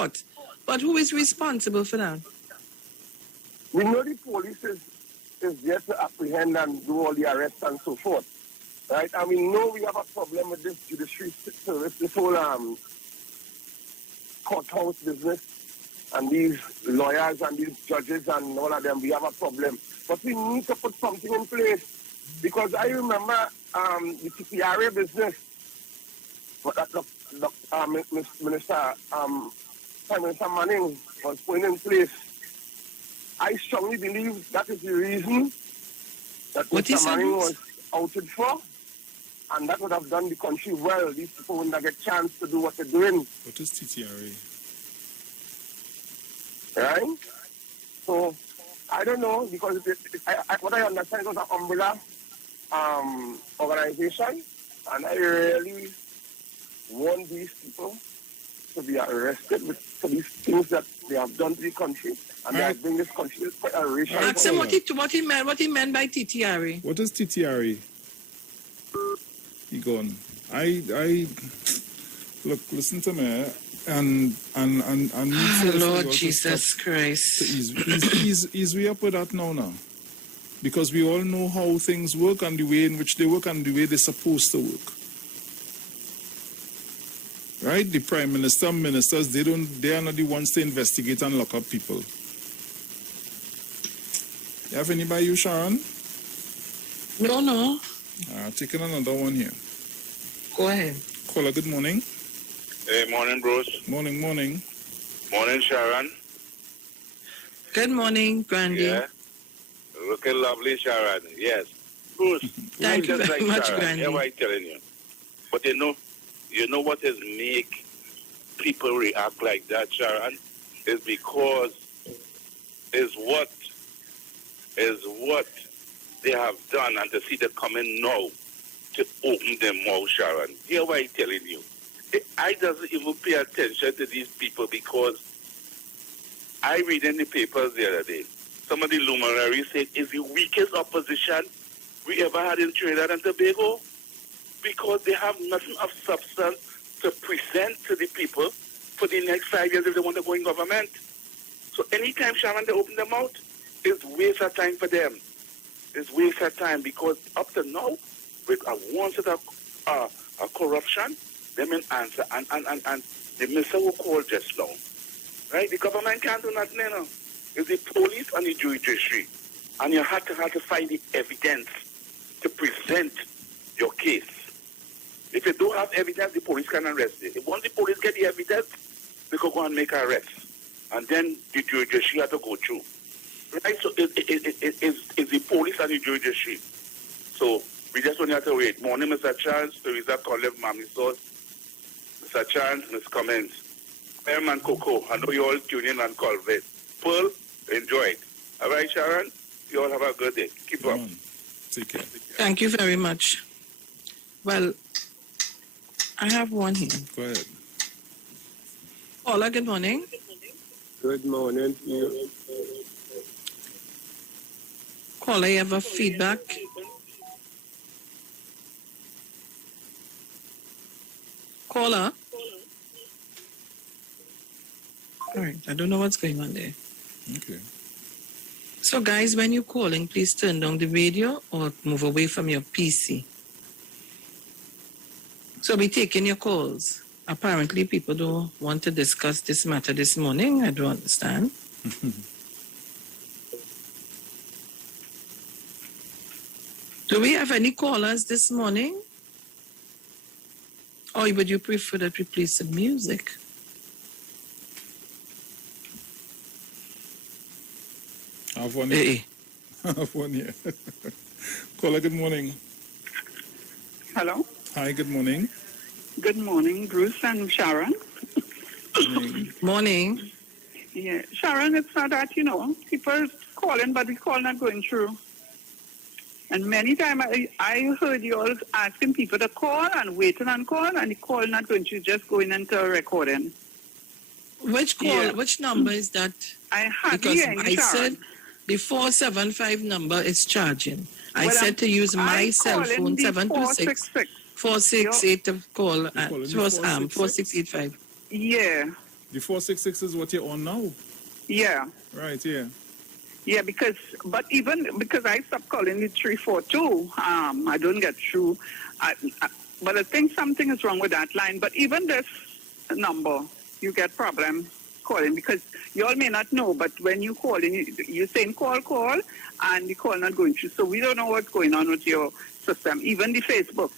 court. But who is responsible for that? We know the police is there to apprehend and do all the arrests and so forth, right? And we know we have a problem with this judiciary service, this whole courthouse business, and these lawyers and these judges and all of them. We have a problem, but we need to put something in place, because I remember the TTRA business, but that Prime Minister Manning was putting in place. I strongly believe that is the reason that Mr. Manning was outed for, and that would have done the country well. These people wouldn't have get a chance to do what they're doing. What is TTRA? Right? So, I don't know, because what I understand, it was an umbrella organization, and I really want these people to be arrested for these things that they have done to the country, and they have bring this country to quite a racial. Ask him what he meant by TTRA. What is TTRA? He gone. I look, listen to me, and Lord Jesus Christ. Is we up with that now, because we all know how things work and the way in which they work and the way they're supposed to work. Right? The Prime Minister, ministers, they are not the ones to investigate and lock up people. You have any by you, Sharon? No. Taking another one here. Go ahead. Caller, good morning. Hey, morning, Bruce. Morning. Morning, Sharon. Good morning, Grandy. Yeah. Looking lovely, Sharon. Yes. Bruce. Thank you very much, Sharon. Grandy. Yeah, what I'm telling you. But you know what is make people react like that, Sharon? Is because is what they have done, and to see them coming now to open their mouth, Sharon. Hear what I'm telling you. I doesn't even pay attention to these people, because I read in the papers the other day, some of the luminaries said it's the weakest opposition we ever had in Trinidad and Tobago, because they have nothing of substance to present to the people for the next 5 years if they want to go in government. So anytime, Sharon, they open their mouth, it's waste of time for them. It's waste of time, because up to now, with a one set of corruption, they may answer, and the minister who called just now, right? The government can't do nothing, you know. It's the police and the judiciary, and you have to find the evidence to present your case. If you don't have evidence, the police can arrest you. If once the police get the evidence, they can go and make an arrest, and then the judiciary have to go through. Right? So it's the police and the judiciary. So we just only have to wait. Morning, Mr. Charles, Teresa College, Mammy Sauce, Mr. Chance, Ms. Cummins, and Coco. I know you all tune in and call it. Pearl, enjoy it. All right, Sharon? You all have a good day. Keep up. Take care. Thank you very much. Well, I have one here. Go ahead. Paula, good morning. Good morning to you. Caller, you have a feedback? Caller? All right, I don't know what's going on there. Okay. So, guys, when you're calling, please turn down the radio or move away from your PC. So, we're taking your calls. Apparently, people don't want to discuss this matter this morning. I don't understand. Do we have any callers this morning? Or would you prefer that we play some music? I have one here. I have one here. Caller, good morning. Hello. Hi, good morning. Good morning, Bruce and Sharon. Morning. Yeah, Sharon, it's not that, people calling, but the call not going through. And many times I heard you all asking people to call and waiting on call, and the call not going to just going into a recording. Which call? Yeah. Which number is that? I had because I said the 475 number is charging. I said to use my cell phone 726 468 to call 4685. Yeah. The 466 is what you're on now? Yeah. Right, yeah. Yeah, but even because I stopped calling it 342, I don't get through. But I think something is wrong with that line. But even this number, you get problem calling because you all may not know, but when you call in, you're saying call, and the call not going through. So we don't know what's going on with your system. Even the Facebook.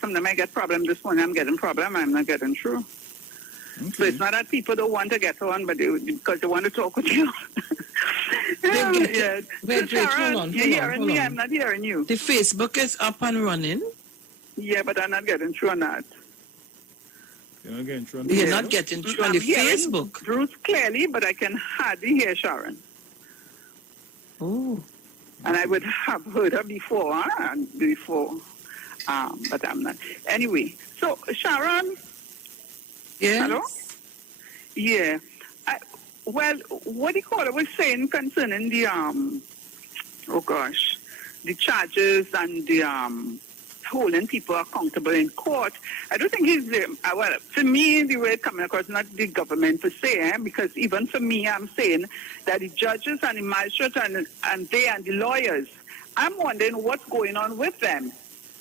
Sometimes I get problem. This morning I'm getting problem. I'm not getting through. Okay. So it's not that people don't want to get on, but because they want to talk with you. Wait, Sharon, hold on. You're hearing me? I'm not hearing you. The Facebook is up and running. Yeah, but I'm not getting through on that. You're not getting through on You're Facebook? not getting through on the hearing Facebook. Bruce clearly, but I can hardly hear Sharon. Oh. And I would have heard her before, but I'm not. Anyway, so Sharon. Yes. Hello? Yeah. Well, what do you call it? I was saying concerning the, the charges and the holding people accountable in court. I don't think for me, the way it's coming across, not the government per se, because even for me, I'm saying that the judges and the magistrates and the lawyers, I'm wondering what's going on with them,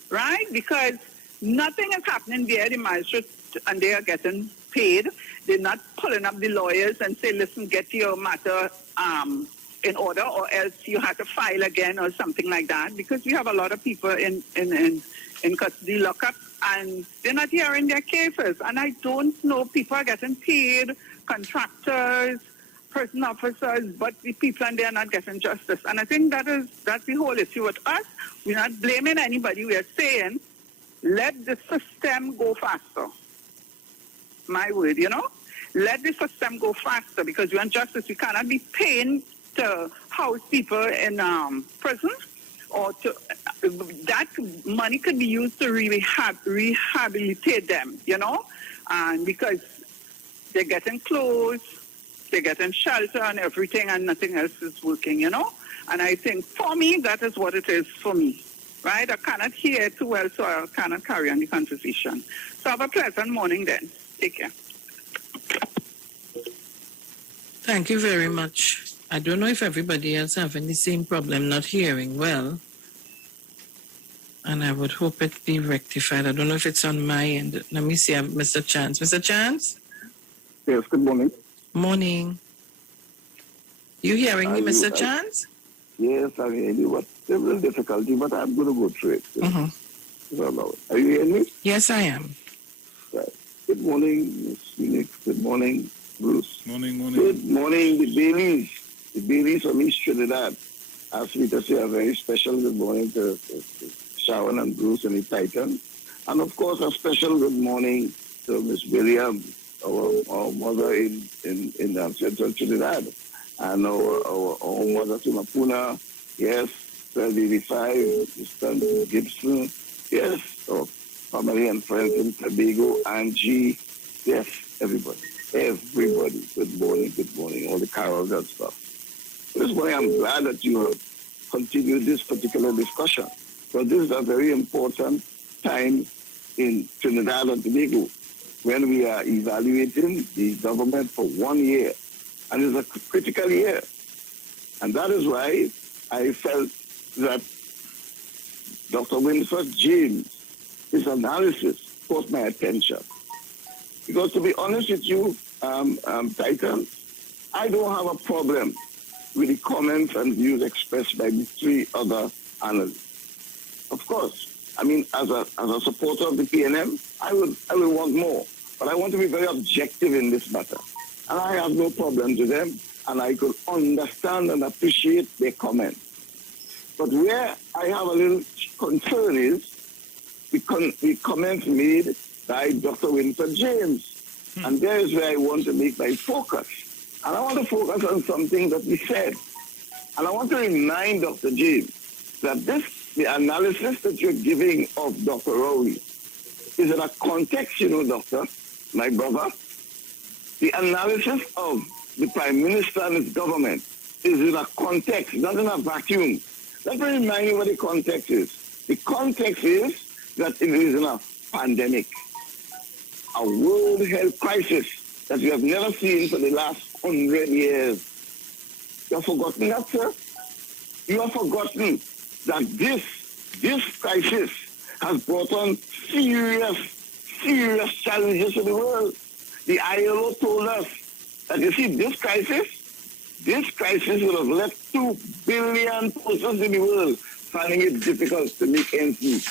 right? Because nothing is happening there. The magistrates and they are getting paid. They're not pulling up the lawyers and say, listen, get your matter in order, or else you have to file again or something like that. Because we have a lot of people in custody lockup and they're not hearing their cases. And I don't know, people are getting paid, contractors, person officers, but the people and they are not getting justice. And I think that's the whole issue with us. We're not blaming anybody. We are saying, let the system go faster. My word, let the system go faster because we want justice. We cannot be paying to house people in prison, or that money could be used to rehabilitate them, and because they're getting clothes, they're getting shelter and everything, and nothing else is working, And I think for me, that is what it is for me. Right? I cannot hear too well, so I cannot carry on the conversation. So have a pleasant morning then. Take care. Thank you very much. I don't know if everybody else having the same problem, not hearing well. And I would hope it be rectified. I don't know if it's on my end. Let me see, Mr. Chance. Mr. Chance? Yes, good morning. Morning. You hearing me, Mr. Chance? Yes, I hear you, but there's a little difficulty, but I'm going to go through it. Mm-hmm. Are you hearing me? Yes, I am. Right. Good morning, Ms. Felix. Good morning, Bruce. Morning. Good morning, the Baileys. The Baileys from East Trinidad asked me to say a very special good morning to Sharon and Bruce and the Titans. And, of course, a special good morning to Miss William, our mother in Central Trinidad. And our mother to Mapuna, yes, 1285, Mr. Gibson, yes, our family and friends in Tobago, Angie, yes, everybody, good morning, all the carols and stuff. This morning I'm glad that you have continued this particular discussion, because this is a very important time in Trinidad and Tobago when we are evaluating the government for 1 year. And it's a critical year. And that is why I felt that Dr. Winford James, his analysis caught my attention. Because to be honest with you, Titan, I don't have a problem with the comments and views expressed by the three other analysts. Of course, I mean, as a supporter of the PNM, I will want more. But I want to be very objective in this matter. And I have no problems with them, and I could understand and appreciate their comments. But where I have a little concern is the comments made by Dr. Winford James. And there is where I want to make my focus. And I want to focus on something that he said. And I want to remind Dr. James that the analysis that you're giving of Dr. Rowley is in a context, Doctor, my brother. The analysis of the Prime Minister and his government is in a context, not in a vacuum. Let me remind you what the context is. The context is that it is in a pandemic, a world health crisis, that you have never seen for the last 100 years. You have forgotten that, sir? You have forgotten that this crisis has brought on serious challenges to the world. The ILO told us that, you see, this crisis would have left 2 billion persons in the world finding it difficult to make ends meet.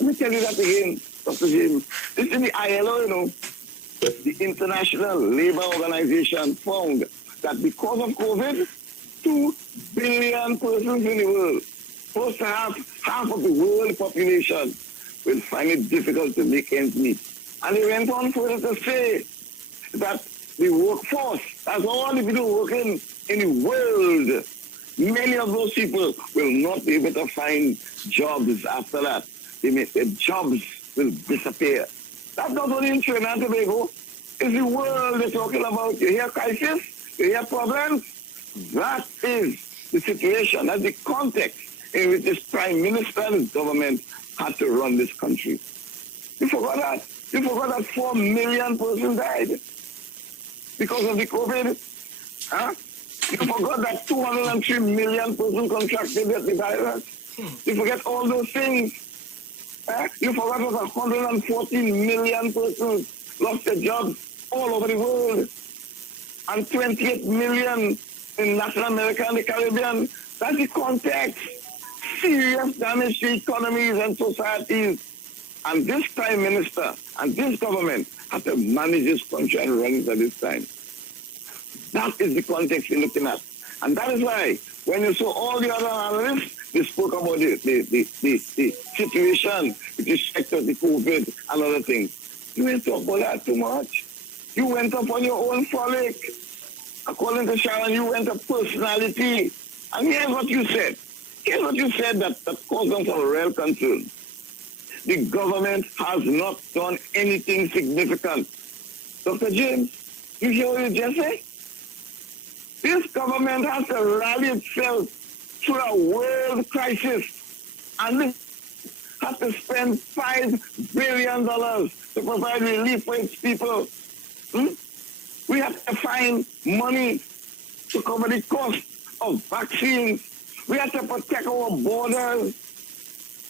Let me tell you that again, Dr. James. This is the ILO, you know. The International Labour Organization found that because of COVID, 2 billion persons in the world, close to half of the world population, will find it difficult to make ends meet. And they went on further to say that the workforce, that's all the people working in the world, many of those people will not be able to find jobs after that. Their jobs will disappear. That's not only in Trinidad and Tobago. It's the world they're talking about. You hear crisis? You hear problems? That is the situation. That's the context in which this Prime Minister and his government had to run this country. You forgot that? You forgot that 4 million persons died because of the COVID? Huh? You forgot that 203 million persons contracted the virus? You forget all those things? You forgot that 114 million persons lost their jobs all over the world, and 28 million in Latin America and the Caribbean. That's the context. Serious damage to economies and societies. And this Prime Minister and this government have to manage this country and run it at this time. That is the context we're looking at. And that is why when you saw all the other analysts, they spoke about the situation with respect to the COVID and other things. You didn't talk about that too much. You went up on your own frolic. According to Sharon, you went up personality. And here's what you said. Here's what you said that caused us some real concern. The government has not done anything significant. Dr. James, you hear what you just said? This government has to rally itself through a world crisis and has to spend $5 billion to provide relief for its people. We have to find money to cover the cost of vaccines. We have to protect our borders.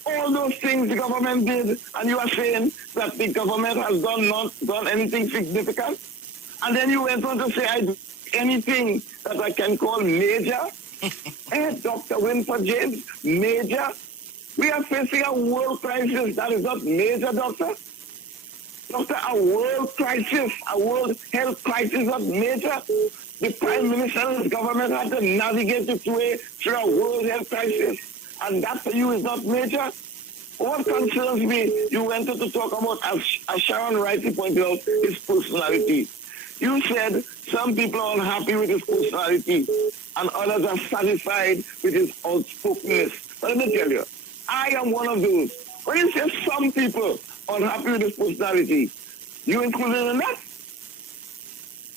All those things the government did, and you are saying that the government has not done anything significant? And then you went on to say, I do anything that I can call major? Dr. Winford James, major? We are facing a world crisis. That is not major, doctor. Doctor, a world crisis, a world health crisis, not major. The Prime Minister and his government had to navigate its way through a world health crisis. And that for you is not major? What concerns me, you went on to talk about, as Sharon rightly pointed out, his personality. You said some people are unhappy with his personality and others are satisfied with his outspokenness. But let me tell you, I am one of those. When you say some people unhappy with his personality, you included in that?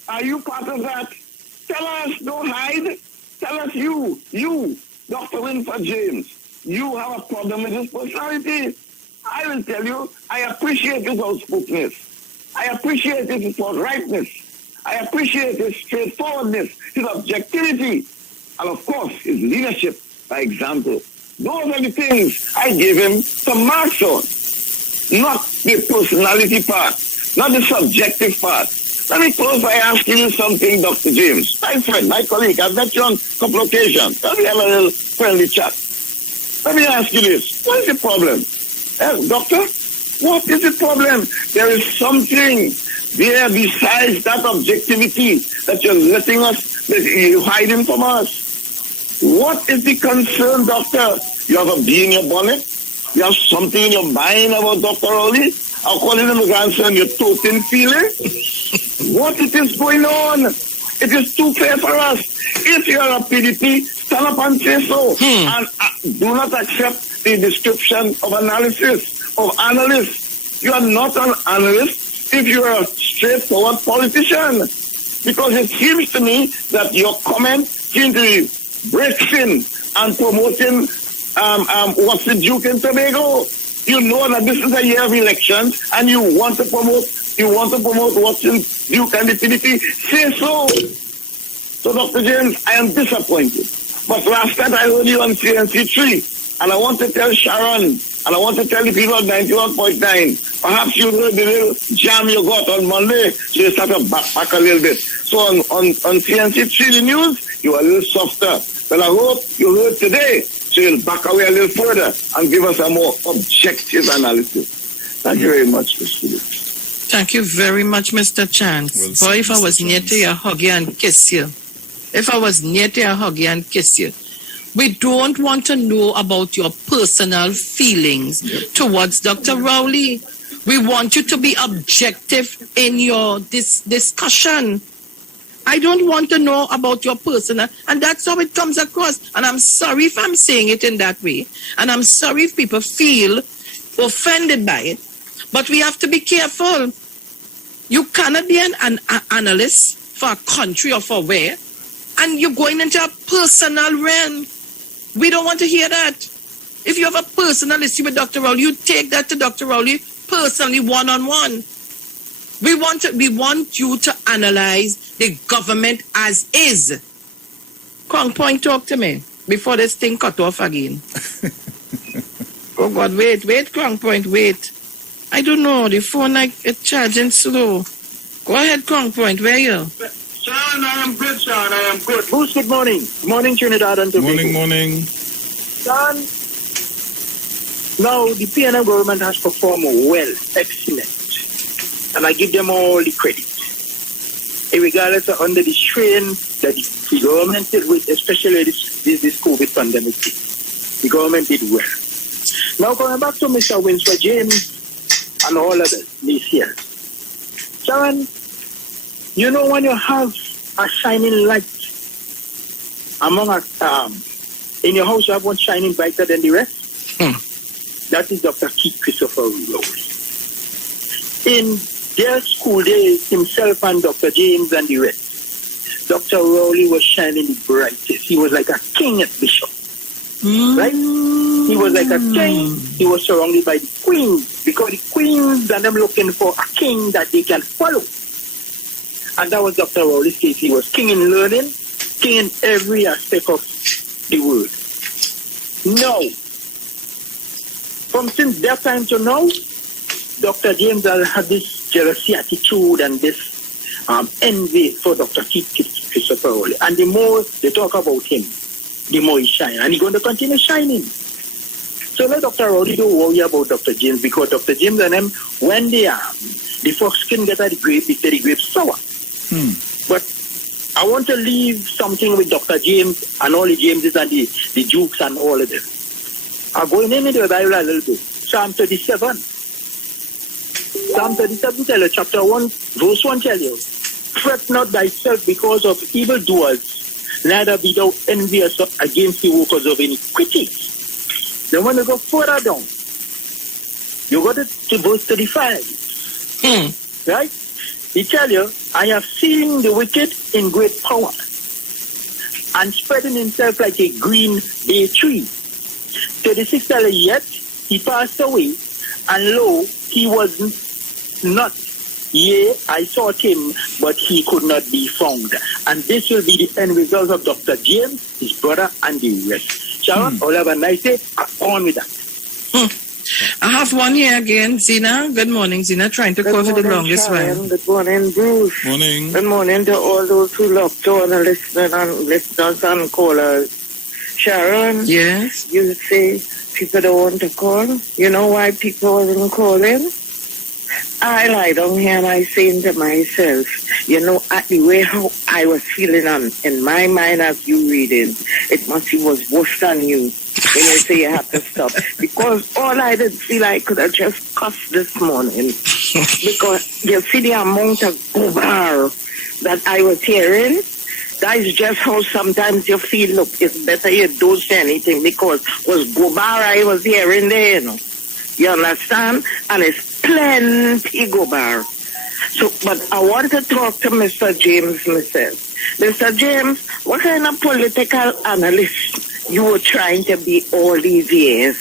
Are you part of that? Tell us, don't hide. Tell us you, Dr. Winford James, you have a problem with his personality. I will tell you, I appreciate his outspokenness. I appreciate his forthrightness. I appreciate his straightforwardness, his objectivity, and of course, his leadership by example. Those are the things I gave him some marks on. Not the personality part, not the subjective part. Let me close by asking you something, Dr. James. My friend, my colleague, I've met you on a couple of occasions. Let me have a little friendly chat. Let me ask you this. What is the problem? Doctor, what is the problem? There is something there besides that objectivity that you're letting us, that you're hiding from us. What is the concern, doctor? You have a bee in your bonnet? You have something in your mind about Dr. Rowley? According to my grandson, you're toting feeling? What it is going on? It is too fair for us. If you are a PDP, stand up and say so. And do not accept the description of analysis, of analyst. You are not an analyst if you are a straightforward politician. Because it seems to me that your comment seems to be breaking and promoting what's the Duke in Tobago. You know that this is a year of elections and you want to promote you want to promote what's in Duke and the PDP, say so. So, Dr. James, I am disappointed. But last time I heard you on CNC3, and I want to tell Sharon, and I want to tell the people at 91.9, perhaps you heard the little jam you got on Monday, so you start to back a little bit. So on CNC3, the news, you are a little softer. But I hope you heard today, so you'll back away a little further and give us a more objective analysis. Thank you very much, Mr. Felix. Thank you very much, Mr. Chance. Boy, if I was near to you, hug you and kiss you. If I was near to you, hug you and kiss you. We don't want to know about your personal feelings towards Dr. Rowley. We want you to be objective in your discussion. I don't want to know about your personal, and that's how it comes across. And I'm sorry if I'm saying it in that way. And I'm sorry if people feel offended by it. But we have to be careful. You cannot be an analyst for a country or for where, and you're going into a personal realm. We don't want to hear that. If you have a personal issue with Dr. Rowley, you take that to Dr. Rowley personally, one-on-one. We want you to analyze the government as is. Kong Point, talk to me before this thing cut off again. Oh God, wait, Kong Point, wait. I don't know, the phone like it's charging slow. Go ahead, Kong Point, where are you? Sharon, I am good, Sharon. I am good. Bruce, good morning. Good morning, Trinidad and Tobago. Morning. Sharon, now the PNM government has performed well, excellent. And I give them all the credit. Regardless of under the strain that the government did with, especially this COVID pandemic, the government did well. Now going back to Mr. Winsor James and all of these here. Sharon, you know when you have a shining light among us, in your house you have one shining brighter than the rest? That is Dr. Keith Christopher Rowley. In their school days, himself and Dr. James and the rest, Dr. Rowley was shining the brightest. He was like a king at Bishop. Right? He was like a king. He was surrounded by the queens, because the queens and them looking for a king that they can follow. And that was Dr. Rowley's case. He was king in learning, king in every aspect of the world. Now, from since that time to now, Dr. James has had this jealousy attitude and this envy for Dr. Keith Christopher Rowley. And the more they talk about him, the more he shines. And he's going to continue shining. So let Dr. Rowley don't worry about Dr. James, because Dr. James and them, when they the fox can get at the grape, they say the grape sour. But I want to leave something with Dr. James and all the Jameses and the Dukes and all of them. I'm going into the Bible a little bit. Psalm 37. Psalm 37 tell you, chapter 1, verse 1 tell you, fret not thyself because of evildoers, neither be thou envious against the workers of iniquity. Then when you go further down, you go to verse 35. Right? He tell you, I have seen the wicked in great power and spreading himself like a green bay tree. 36 tell you, yet he passed away, and lo, he was not. Yea, I sought him, but he could not be found. And this will be the end result of Dr. James, his brother, and the rest. Sharon, all have a nice day. On with that. I have one here again, Zina. Good morning, Zina. Trying to call for the longest while. Good morning, Bruce. Morning. Good morning to all those who love to and listeners and callers. Sharon, Yes. you say people don't want to call. You know why people wasn't calling? I lie down here and I saying to myself, you know, at the way how I was feeling in my mind as you reading, it must be was worse than you when you say you have to stop. Because all I did feel I could have just cussed this morning. Because you see the amount of gobar that I was hearing. That is just how sometimes you feel, look, it's better you don't say anything, because was gobar I was hearing there, you know. You understand? And it's plenty gobar. So, but I want to talk to Mr. James myself. Mr. James, what kind of political analyst you were trying to be all these years?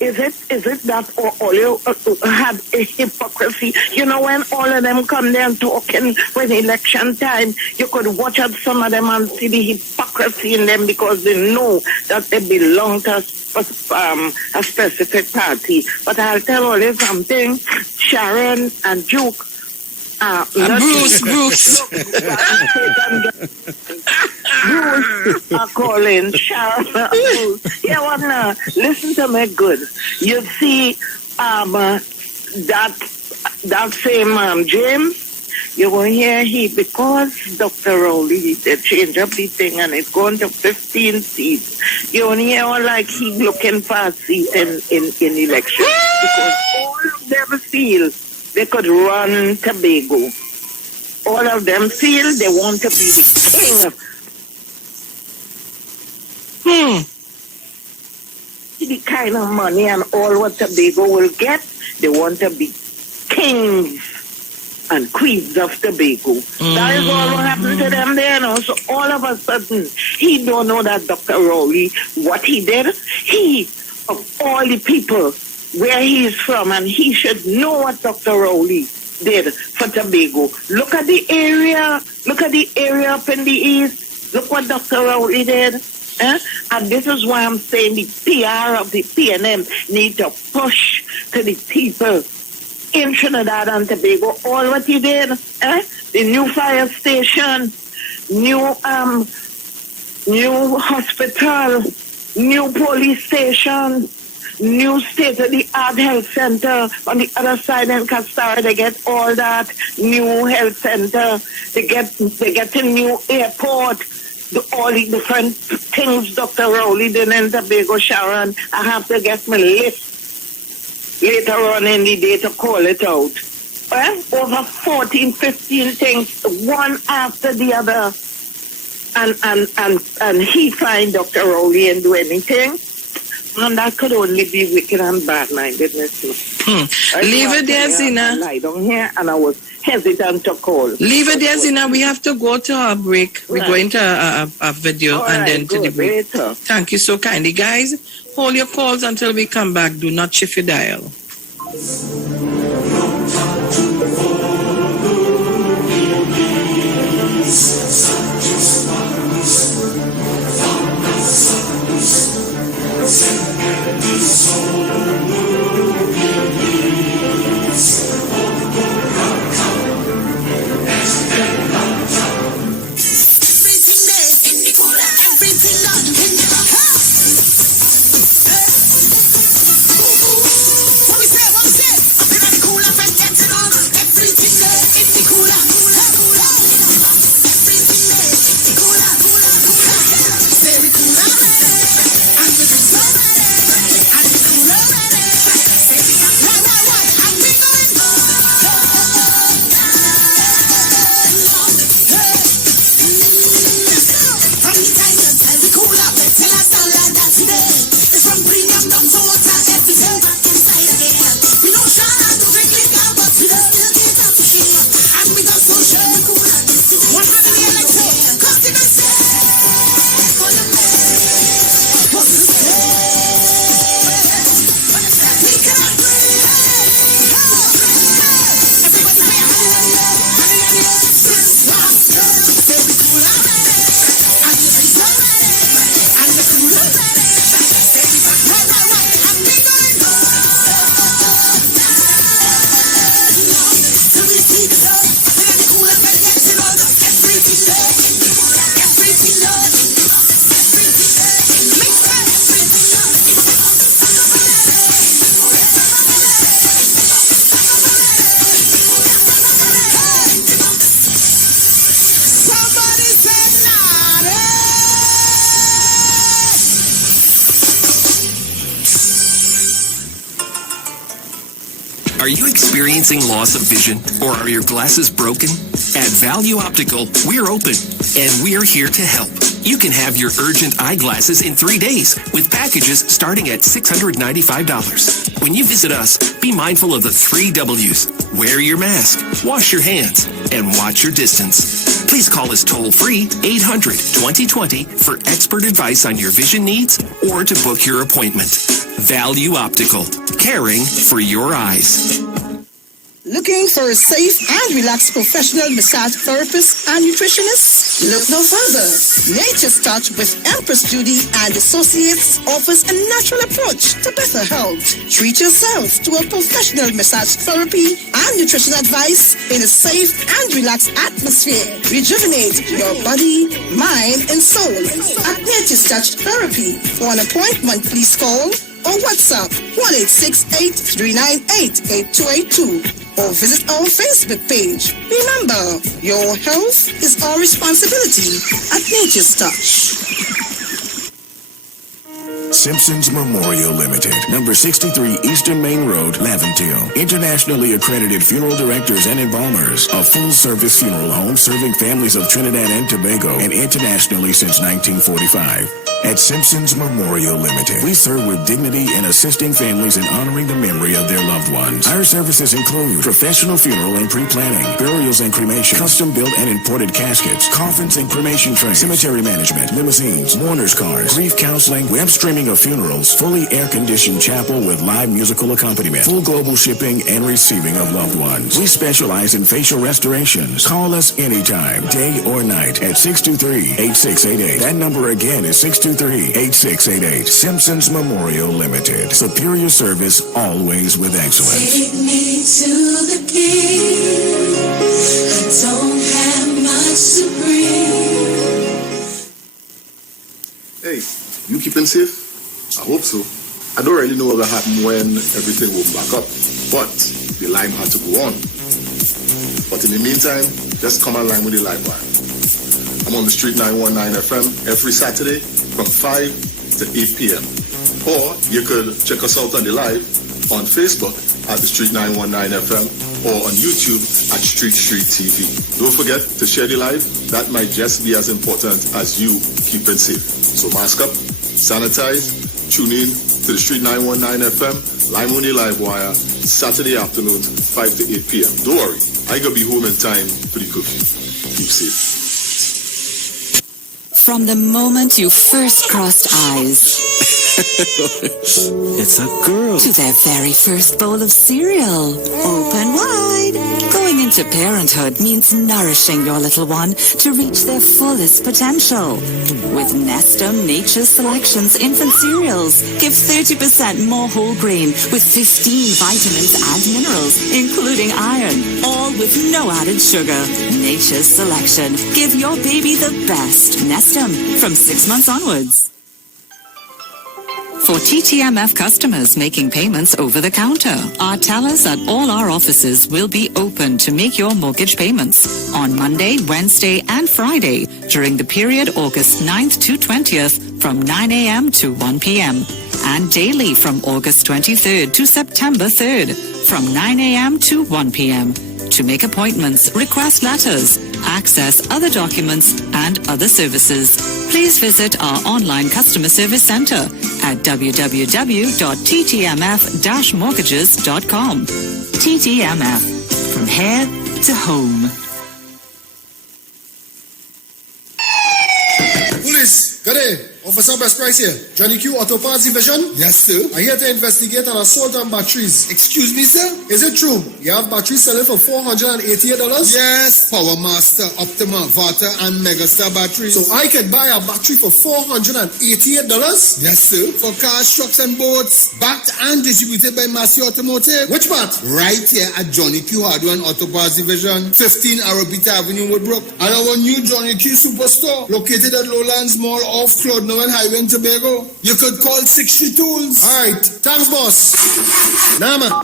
Is it that all you have a hypocrisy? You know, when all of them come there and talking when election time, you could watch out some of them and see the hypocrisy in them because they know that they belong to a specific party. But I'll tell all you something, Sharon and Duke, Bruce. Bruce are calling Sharon. Bruce. Yeah, well, now, listen to me good. You see, that same James, you will hear because Dr. Rowley, they change up the thing and it's going to 15 seats. You will hear like he looking for a seat in election because all of them feel they could run Tobago. All of them feel they want to be the king. The kind of money and all what Tobago will get, they want to be kings and queens of Tobago. That is all what happened to them there now. So all of a sudden, he don't know that Dr. Rowley, what he did, he, of all the people, where he is from, and he should know what Dr. Rowley did for Tobago. Look at the area up in the east. Look what Dr. Rowley did. And this is why I'm saying the PR of the PNM need to push to the people in Trinidad and Tobago all what he did. The new fire station, new hospital, new police station, new state-of-the-art health center on the other side in Castar. They get all that new health center. They get a new airport. All the different things Dr. Rowley did in Tobago, Sharon. I have to get my list later on in the day to call it out. Over 14, 15 things, one after the other. And he find Dr. Rowley and do anything. And that could only be wicked and bad-mindedness. Leave it there, Zina. I don't hear, and I was hesitant to call. Leave it there, Zina. We have to go to our break. We're going to a video and then to the break. Later. Thank you so kindly. Guys, hold your calls until we come back. Do not shift your dial. Are you experiencing loss of vision, or are your glasses broken? At Value Optical, we're open, and we're here to help. You can have your urgent eyeglasses in 3 days with packages starting at $695. When you visit us, be mindful of the 3 W's. Wear your mask, wash your hands, and watch your distance. Please call us toll-free 800-2020 for expert advice on your vision needs or to book your appointment. Value Optical, caring for your eyes. Looking for a safe and relaxed professional massage therapist and nutritionist? Look no further. Nature's Touch with Empress Judy and Associates offers a natural approach to better health. Treat yourself to a professional massage therapy and nutrition advice in a safe and relaxed atmosphere. Rejuvenate your body, mind, and soul at Nature's Touch Therapy. For an appointment, please call or WhatsApp 1-868-398-8282 or visit our Facebook page. Remember, your health is our responsibility at Nature's Touch. Simpsons Memorial Limited, number 63 Eastern Main Road, Laventille. Internationally accredited funeral directors and embalmers. A full-service funeral home serving families of Trinidad and Tobago and internationally since 1945. At Simpsons Memorial Limited, we serve with dignity in assisting families in honoring the memory of their loved ones. Our services include professional funeral and pre-planning, burials and cremation, custom-built and imported caskets, coffins and cremation trays, cemetery management, limousines, mourners cars, grief counseling, web streaming of funerals, fully air-conditioned chapel with live musical accompaniment, full global shipping and receiving of loved ones. We specialize in facial restorations. Call us anytime, day or night, at 623-8688. That number again is 623-8688. Simpsons Memorial Limited. Superior service, always with excellence. Take me to the king. I don't have much to bring. Hey, you keeping safe? I hope so. I don't really know what will happen when everything will back up, but the line had to go on. But in the meantime, just come online with the live wire. I'm on the Street 919 FM every Saturday from 5 to 8 p.m. Or you could check us out on the live on Facebook at the Street 919 FM or on YouTube at Street TV. Don't forget to share the live. That might just be as important as you keeping safe. So mask up, sanitize, tune in to the Street 919 FM, live on the live wire, Saturday afternoon, 5 to 8 p.m. Don't worry, I gotta be home in time for the curfew. Keep safe. From the moment you first crossed eyes, It's a girl. to their very first bowl of cereal, open wide. Going into parenthood means nourishing your little one to reach their fullest potential. With Nestum Nature's Selections infant cereals, give 30% more whole grain with 15 vitamins and minerals, including iron, all with no added sugar. Nature's Selection. Give your baby the best. Nestum, from 6 months onwards. For TTMF customers making payments over the counter, our tellers at all our offices will be open to make your mortgage payments on Monday, Wednesday, and Friday during the period August 9th to 20th from 9 a.m. to 1 p.m. and daily from August 23rd to September 3rd from 9 a.m. to 1 p.m. To make appointments, request letters, access other documents, and other services, please visit our online customer service center at www.ttmf-mortgages.com. TTMF, from here to home. Police, good day. Officer Best Price here. Johnny Q Auto Parts Division? Yes, sir. I'm here to investigate an assault on batteries. Excuse me, sir? Is it true? You have batteries selling for $488? Yes, Power Master, Optima, Vata, and Megastar batteries. So I could buy a battery for $488? Yes, sir. For cars, trucks, and boats. Backed and distributed by Massey Automotive. Which part? Right here at Johnny Q Hardware and Auto Parts Division, 15 Arrowbita Avenue, Woodbrook. And our new Johnny Q Superstore, located at Lowlands Mall off Cloudno Highway in Tobago. You could call 60 Tools. Alright, thanks boss. Nama.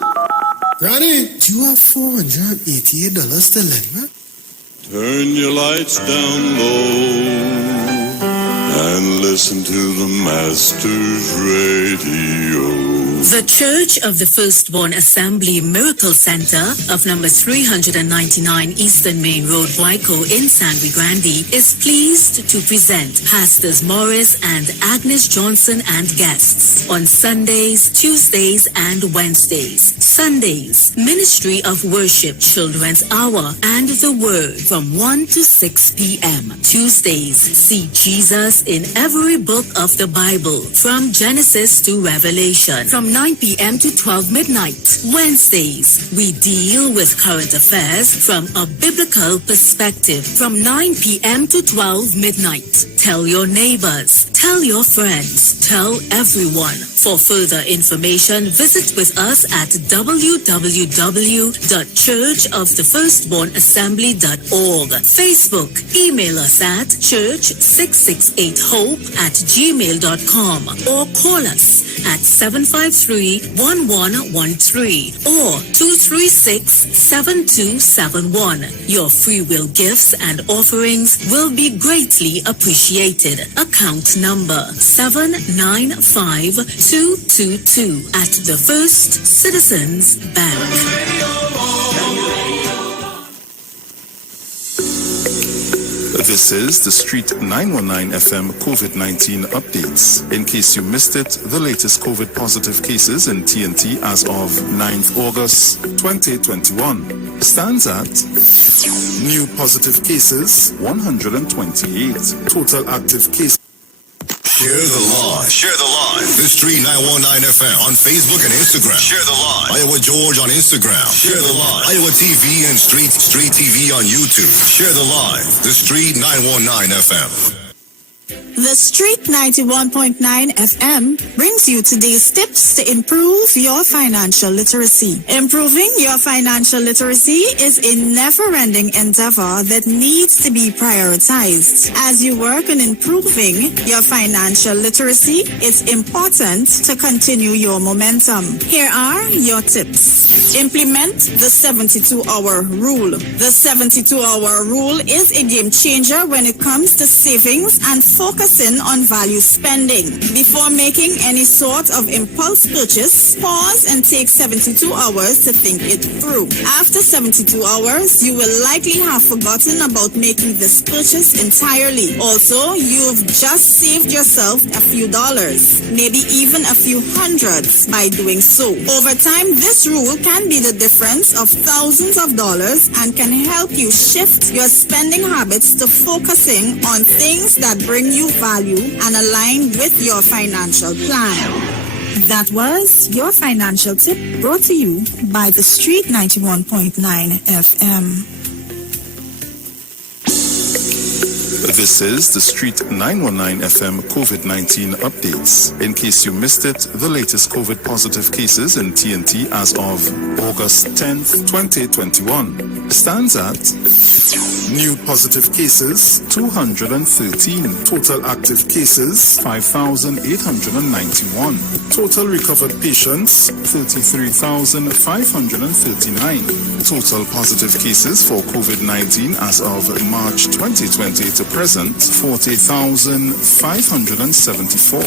Granny, do you have $488 to lend, man? Turn your lights down low and listen to the Master's Radio. The Church of the Firstborn Assembly Miracle Center of number 399 Eastern Main Road, Waiko in San Luis Grande is pleased to present Pastors Morris and Agnes Johnson and guests on Sundays, Tuesdays, and Wednesdays. Sundays, Ministry of Worship Children's Hour and the Word from 1 to 6 p.m. Tuesdays, see Jesus in every book of the Bible from Genesis to Revelation from 9 p.m. to 12 midnight. Wednesdays, we deal with current affairs from a biblical perspective from 9 p.m. to 12 midnight. Tell your neighbors, tell your friends, tell everyone. For further information, visit with us at www.churchofthefirstbornassembly.org. Facebook, email us at church668hope@gmail.com or call us at 753-1113 or 236-7271. Your free will gifts and offerings will be greatly appreciated. Account number 795222 at the First Citizens Bank. This is the Street 919 FM COVID-19 updates. In case you missed it, the latest COVID positive cases in TNT as of 9th August 2021 stands at new positive cases 128. Total active cases. Share the live. Share the live. The Street 919 FM on Facebook and Instagram. Share the live. Iowa George on Instagram. Share the live. Iowa TV and Street TV on YouTube. Share the live. The Street 919 FM. The Street 91.9 FM brings you today's tips to improve your financial literacy. Improving your financial literacy is a never-ending endeavor that needs to be prioritized. As you work on improving your financial literacy, it's important to continue your momentum. Here are your tips. Implement the 72-hour rule. The 72-hour rule is a game changer when it comes to savings and focusing on value spending. Before making any sort of impulse purchase, pause and take 72 hours to think it through. After 72 hours, you will likely have forgotten about making this purchase entirely. Also, you've just saved yourself a few dollars, maybe even a few hundreds by doing so. Over time, this rule can be the difference of thousands of dollars and can help you shift your spending habits to focusing on things that bring you value and align with your financial plan. That was your financial tip brought to you by the Street 91.9 FM. This is the Street 919 FM COVID-19 updates. In case you missed it, the latest COVID positive cases in TNT as of August 10th, 2021 stands at new positive cases 213. Total active cases 5,891. Total recovered patients 33,539. Total positive cases for COVID-19 as of March 2020 to present 40,574.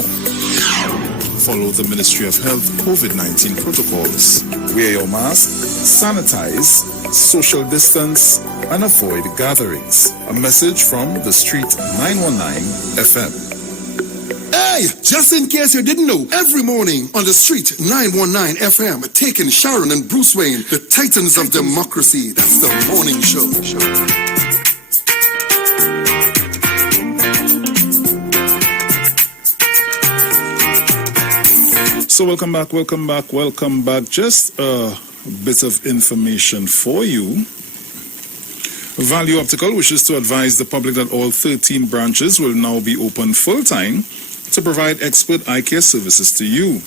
Follow the Ministry of Health COVID-19 protocols. Wear your mask, sanitize, social distance, and avoid gatherings. A message from the Street 919 FM. Hey, just in case you didn't know, every morning on the Street 919 FM, taking Sharon and Bruce Wayne, the titans of democracy. That's the morning show. So welcome back. Just a bit of information for you. Value Optical wishes to advise the public that all 13 branches will now be open full-time to provide expert eye care services to you.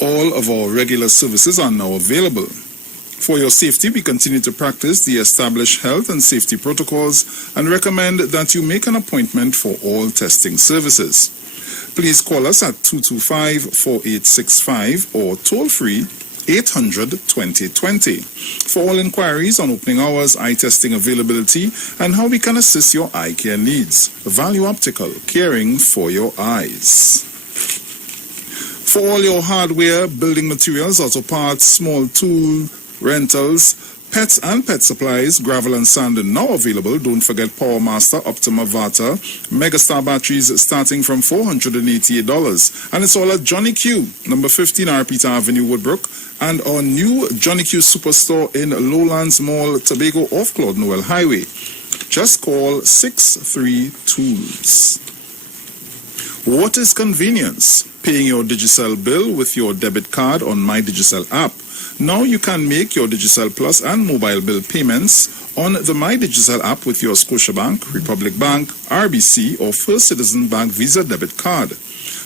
All of our regular services are now available. For your safety, we continue to practice the established health and safety protocols and recommend that you make an appointment for all testing services. Please call us at 225-4865 or toll-free 800-2020 for all inquiries on opening hours, eye testing availability, and how we can assist your eye care needs. Value Optical, caring for your eyes. For all your hardware, building materials, auto parts, small tool rentals, pets and pet supplies, gravel and sand are now available. Don't forget Power Master, Optima Vata, Megastar batteries starting from $488. And it's all at Johnny Q, number 15 Arpita Avenue, Woodbrook, and our new Johnny Q Superstore in Lowlands Mall, Tobago, off Claude Noel Highway. Just call 63 Tools. What is convenience? Paying your Digicel bill with your debit card on My Digicel app. Now you can make your Digicel Plus and mobile bill payments on the My Digicel app with your Scotiabank, Republic Bank, RBC, or First Citizen Bank Visa debit card.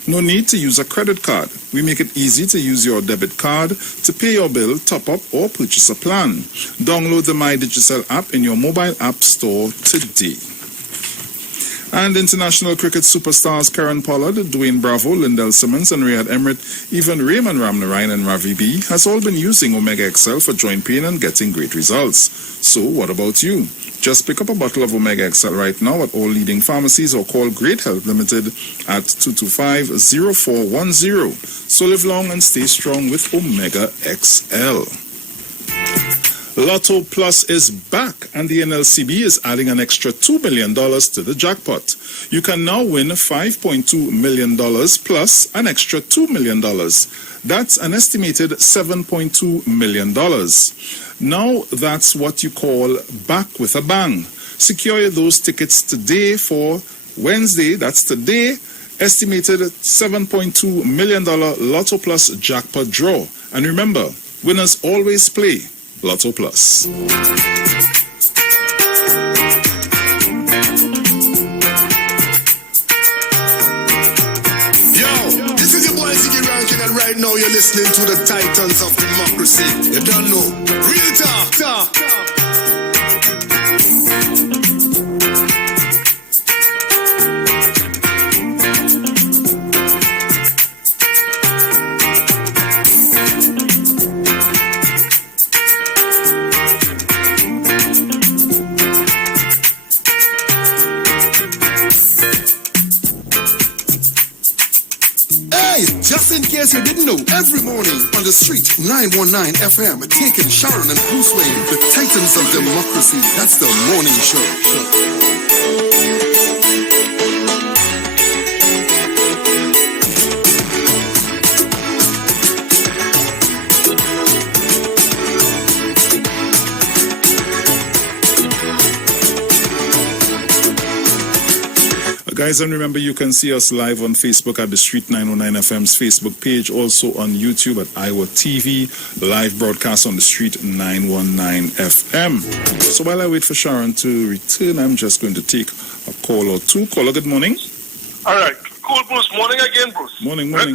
No need to use a credit card. We make it easy to use your debit card to pay your bill, top up, or purchase a plan. Download the My Digicel app in your mobile app store today. And international cricket superstars Karen Pollard, Dwayne Bravo, Lindell Simmons, and Riyad Emrit, even Raymond Ramnarine and Ravi B, has all been using Omega XL for joint pain and getting great results. So what about you? Just pick up a bottle of Omega XL right now at all leading pharmacies or call Great Health Limited at 225-0410. So live long and stay strong with Omega XL. Lotto Plus is back, and the NLCB is adding an extra $2 million to the jackpot. You can now win $5.2 million plus an extra $2 million. That's an estimated $7.2 million. Now that's what you call back with a bang. Secure those tickets today for Wednesday, that's today, estimated $7.2 million Lotto Plus jackpot draw. And remember, winners always play Lotto Plus. Yo, this is your boy Ziggy Rankin, and right now you're listening to the Titans of Democracy. You don't know. Real talk. Just in case you didn't know, every morning on the street, 919 FM, taking Sharon and Bruce Wayne, the Titans of Democracy. That's the morning show. Guys, and remember, you can see us live on Facebook at the Street 909 FM's Facebook page, also on YouTube at IWER TV, live broadcast on the Street 919 FM. So while I wait for Sharon to return, I'm just going to take a call or two. Caller, good morning. All right. Cool, Bruce. Morning again, Bruce. Morning. Let me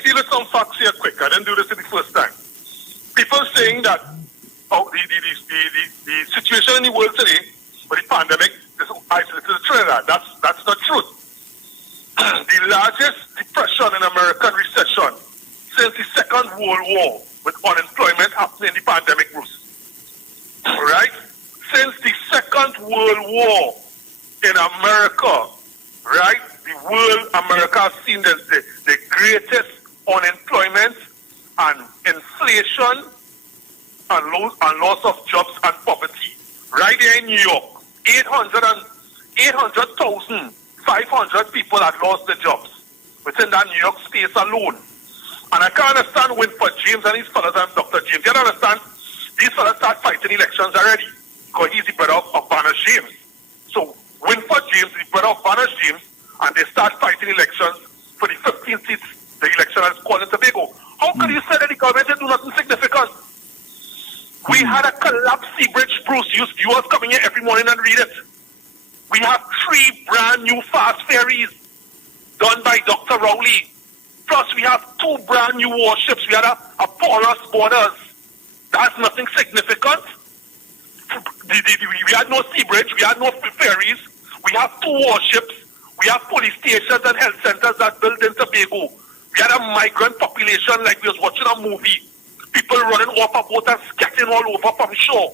deal with some facts here quick. I didn't do this the first time. People saying that the situation in the world today with the pandemic is isolated to Trinidad. That's not truth. The largest depression in American recession since the Second World War, with unemployment happening in the pandemic, Bruce. Right? Since the Second World War in America, right? America has seen the greatest unemployment and inflation and loss of jobs and poverty. Right there in New York, 800,500 people had lost their jobs within that New York space alone. And I can't understand Winford James and his fellows and Dr. James. You don't understand? These fellows start fighting elections already because he's the brother of Barnes James. So Winford James is the brother of Barnes James, and they start fighting elections for the 15 seats the election has called in Tobago. How can you say that the government didn't do nothing significant? We had a collapsed sea bridge, Bruce. You was coming here every morning and read it. We have 3 brand new fast ferries done by Dr. Rowley. Plus, we have 2 brand new warships. We had a porous borders. That's nothing significant. We had no sea bridge. We had no ferries. We have 2 warships. We have police stations and health centers that built in Tobago. We had a migrant population like we was watching a movie. People running off a boat and scatting all over from shore.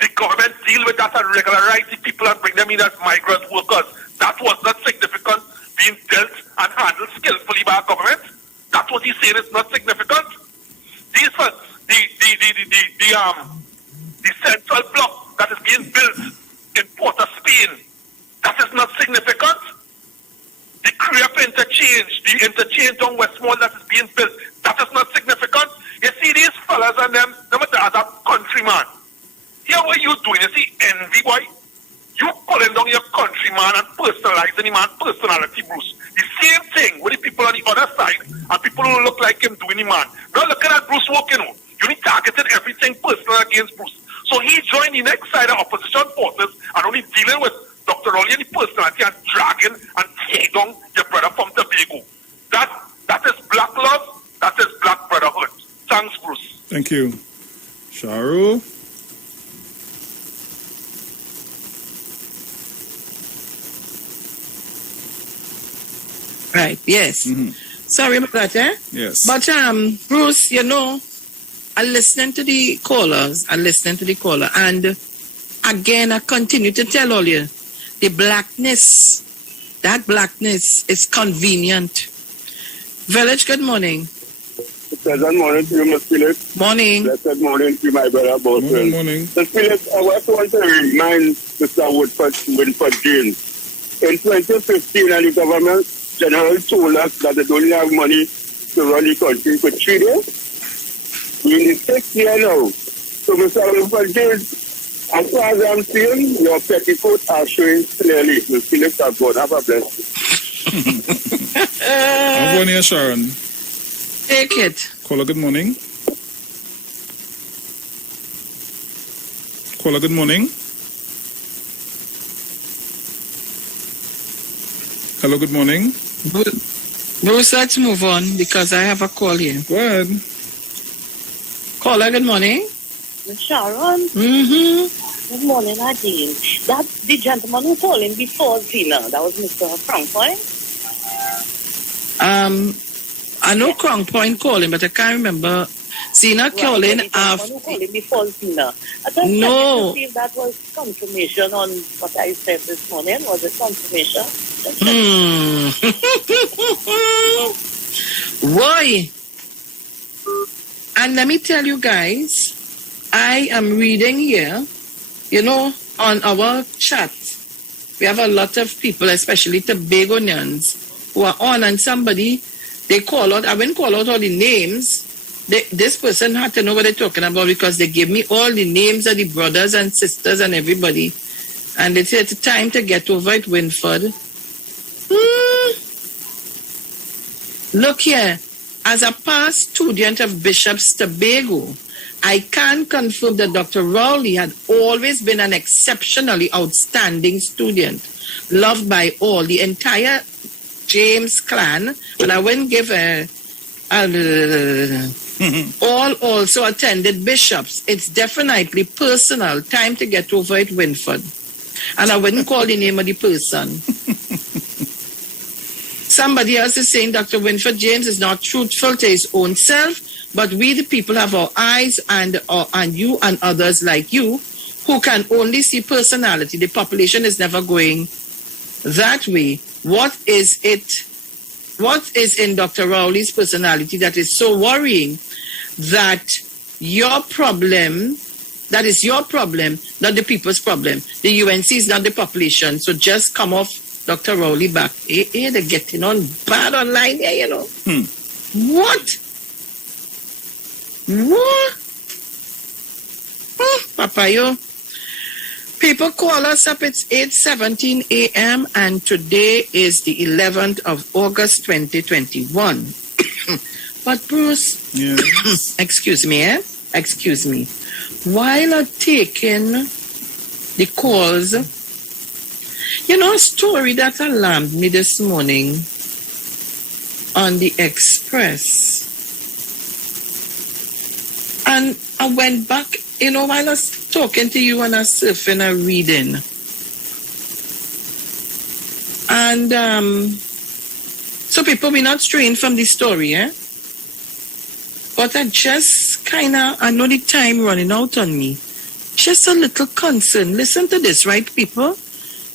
The government deal with that and regularize the people and bring them in as migrant workers. That was not significant, being dealt and handled skillfully by our government. what he's saying is not significant. These the central block that is being built in Port of Spain, that is not significant. The Creep interchange, the interchange on Westmore that is being built, that is not significant. You see these fellas and them as a countryman. Here what you doing, you see envy, boy. You pulling down your countryman and personalizing him and personality, Bruce. The same thing with the people on the other side and people who look like him doing the man. Now look at Bruce walking on. You need targeted everything personal against Bruce. So he joined the next side of opposition forces and only dealing with Dr. Rowley and the personality and dragging and tearing down your brother from Tobago. That is black love, that is black brotherhood. Thanks, Bruce. Thank you. Sharon? Right, yes. Sorry about that, eh? Yes. But, Bruce, you know, I'm listening to the callers, and again, I continue to tell all you, the blackness, that blackness is convenient. Village, good morning. Pleasant morning to you, Ms. Felix. Morning. Blessed morning to you, my brother Boston. Morning. Ms. Felix, I just want to remind Mr. Winford James. In 2015, and the government general told us that they don't have money to run the country for 3 days. We're in the 6th year now. So, Mr. Winford James, as far as I'm seeing, your petticoats are showing clearly. Ms. Felix, have God have a blessing. I'm going here, Sharon. Take it. Caller, good morning. Caller, good morning. Hello, good morning. Bruce, let's move on because I have a call here. Go ahead. Caller, good morning. Sharon? Mm-hmm. Good morning, Nadine. That's the gentleman who called in before Zina. That was Mr. Francois. I know Crown Point calling, but I can't remember. Zina calling after. Who called in before Zina. I just wanted to see if that was confirmation on what I said this morning. Was it confirmation? Why? And let me tell you guys, I am reading here, you know, on our chat. We have a lot of people, especially Tobagonians, who are on, and somebody, they call out, I wouldn't call out all the names. This person had to know what they're talking about because they gave me all the names of the brothers and sisters and everybody. And they said it's time to get over it, Winford. Look here, as a past student of Bishop's Tobago, I can confirm that Dr. Rowley had always been an exceptionally outstanding student, loved by all, the entire James clan, and I wouldn't give all also attended Bishops. It's definitely personal. Time to get over it, Winford. And I wouldn't call the name of the person. Somebody else is saying Dr. Winford James is not truthful to his own self, but we the people have our eyes, and you and others like you who can only see personality. The population is never going that way. What is in Dr. Rowley's personality that is so worrying that your problem, that is your problem, not the people's problem? The UNC is not the population, so just come off Dr. Rowley back. Hey, they're getting on bad online here, you know. What? Papayo. People call us up. It's 8:17 a.m. and today is the 11th of August 2021. But Bruce, yes. Excuse me. While I'm taking the calls, you know, a story that alarmed me this morning on the Express. And I went back, you know, while I was talking to you and I was surfing and reading. And so people be not straying from the story, eh? But I just I know the time running out on me. Just a little concern. Listen to this, right, people?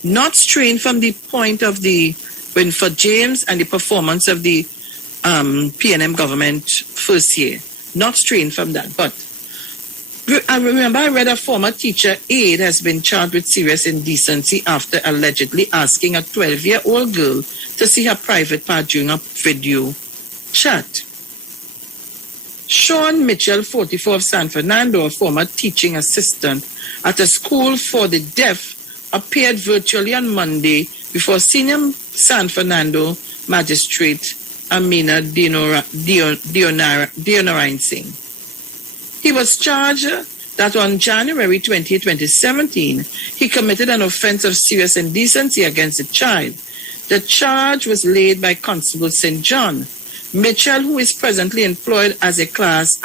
Not straying from the point of the Winford James and the performance of the PNM government first year. Not straying from that, but I remember I read a former teacher aide has been charged with serious indecency after allegedly asking a 12-year-old girl to see her private part during a video chat. Sean Mitchell, 44 of San Fernando, a former teaching assistant at a school for the deaf, appeared virtually on Monday before senior San Fernando magistrate Amina Dionarin Singh. He was charged that on January 20, 2017, he committed an offense of serious indecency against a child. The charge was laid by Constable St. John. Mitchell, who is presently employed as a glass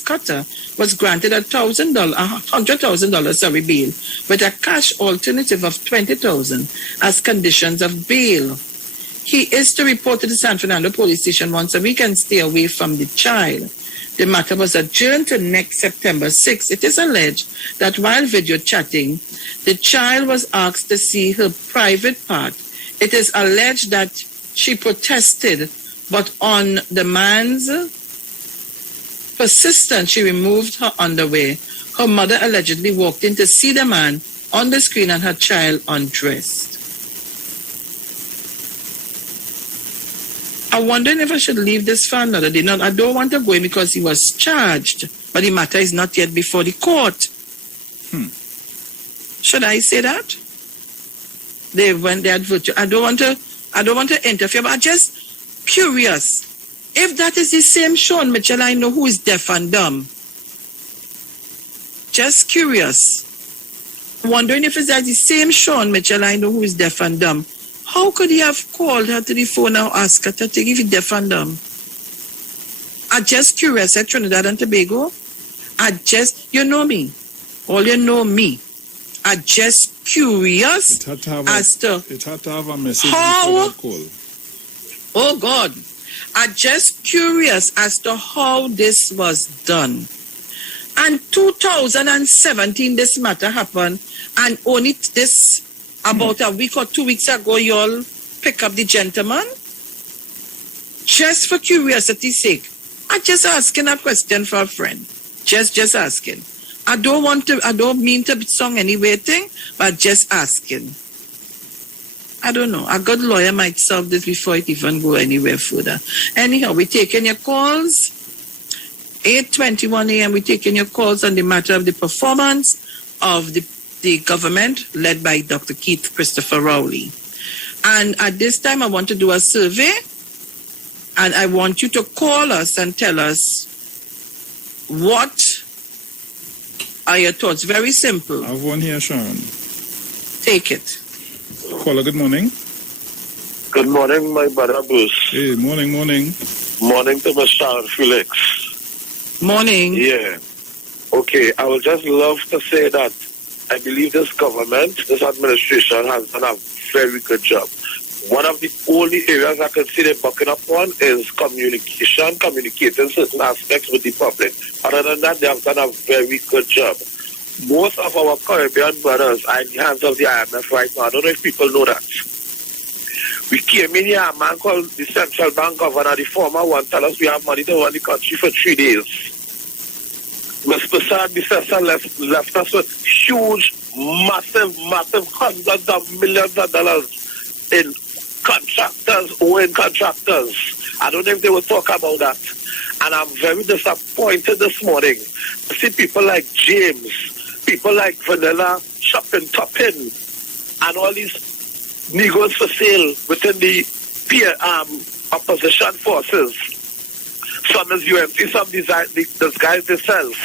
cutter, was granted $100,000 bail with a cash alternative of $20,000 as conditions of bail. He is to report to the San Fernando police station once a week and stay away from the child. The matter was adjourned to next September 6. It is alleged that while video chatting, the child was asked to see her private part. It is alleged that she protested, but on the man's persistence, she removed her underwear. Her mother allegedly walked in to see the man on the screen and her child undressed. I'm wondering if I should leave this for another day. No, I don't want to go in because he was charged, but the matter is not yet before the court. Should I say that? When they had virtue. I don't want to interfere, but I'm just curious. If that is the same Sean Mitchell I know who is deaf and dumb. Just curious. Wondering if it's that the same Sean Mitchell I know who is deaf and dumb. How could he have called her to the phone and asked her to take if he's deaf and dumb? I'm just curious at Trinidad and Tobago. You know me. All you know me. I'm just curious as to it had to have a message how. Call. Oh God. I'm just curious as to how this was done. And 2017 this matter happened, and only this about a week or 2 weeks ago, you all pick up the gentleman? Just for curiosity's sake. I'm just asking a question for a friend. Just asking. I don't mean to sound any weird thing, but just asking. I don't know. A good lawyer might solve this before it even go anywhere further. Anyhow, we're taking your calls. 8:21 a.m. We're taking your calls on the matter of the performance of the government led by Dr. Keith Christopher Rowley. And at this time, I want to do a survey, and I want you to call us and tell us what are your thoughts. Very simple. I have one here, Sharon. Take it. Caller, good morning. Good morning, my brother Bruce. Hey, morning. Morning to Mr. Felix. Morning. Yeah. Okay, I would just love to say that I believe this government, this administration has done a very good job. One of the only areas I could see them bucking up on is communicating certain aspects with the public. Other than that, they have done a very good job. Most of our Caribbean brothers are in the hands of the IMF right now. I don't know if people know that. We came in here, a man called the Central Bank Governor, the former one, tell us we have money to run the country for 3 days. Mr. Bissessa left us with huge, massive hundreds of millions of dollars in owing contractors. I don't know if they will talk about that. And I'm very disappointed this morning to see people like James, people like Vanilla, Toppin, and all these Negroes for sale within the opposition forces. Some is UMC, some disguise themselves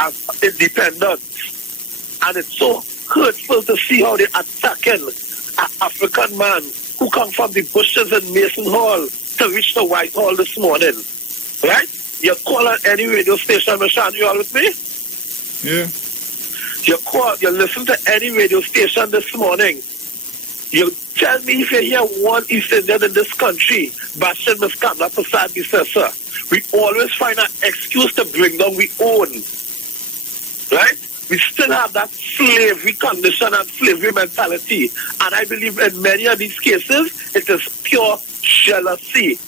as independent. And it's so hurtful to see how they're attacking an African man who come from the bushes in Mason Hall to reach the White Hall this morning. Right? You call on any radio station, Sharon, you all with me? Yeah. You listen to any radio station this morning. You tell me if you hear one East Indian in this country bashing Ms. Kamla Prasad Bissessa. We always find an excuse to bring down we own. Right? We still have that slavery condition and slavery mentality. And I believe in many of these cases, it is pure jealousy.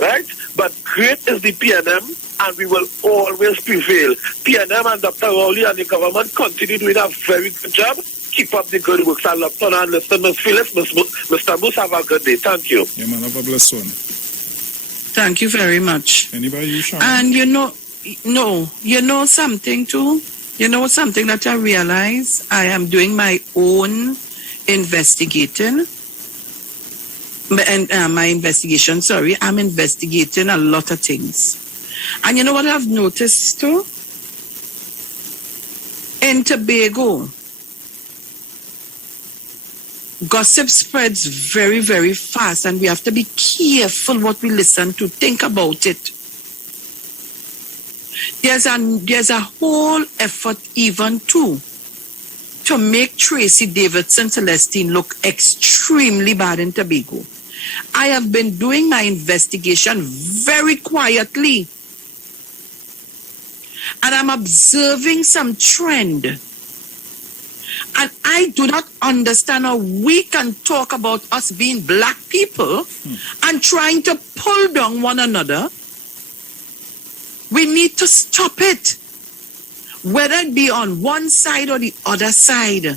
right? But great is the PNM, and we will always prevail. PNM and Dr. Rowley and the government continue doing a very good job. Keep up the good work. I love to and listen, Ms. Felix, Mr. Moose, have a good day. Thank you. Yeah, man, have a blessed one. Thank you very much. Anybody, you, Sharon? And you know something too? You know something that I realize? I am doing my own investigating. And I'm investigating a lot of things. And you know what I've noticed too? In Tobago, gossip spreads very, very fast, and we have to be careful what we listen to. Think about it. There's a whole effort even too to make Tracy Davidson Celestine look extremely bad in Tobago. I have been doing my investigation very quietly, and I'm observing some trend. And I do not understand how we can talk about us being black people and trying to pull down one another. We need to stop it, whether it be on one side or the other side.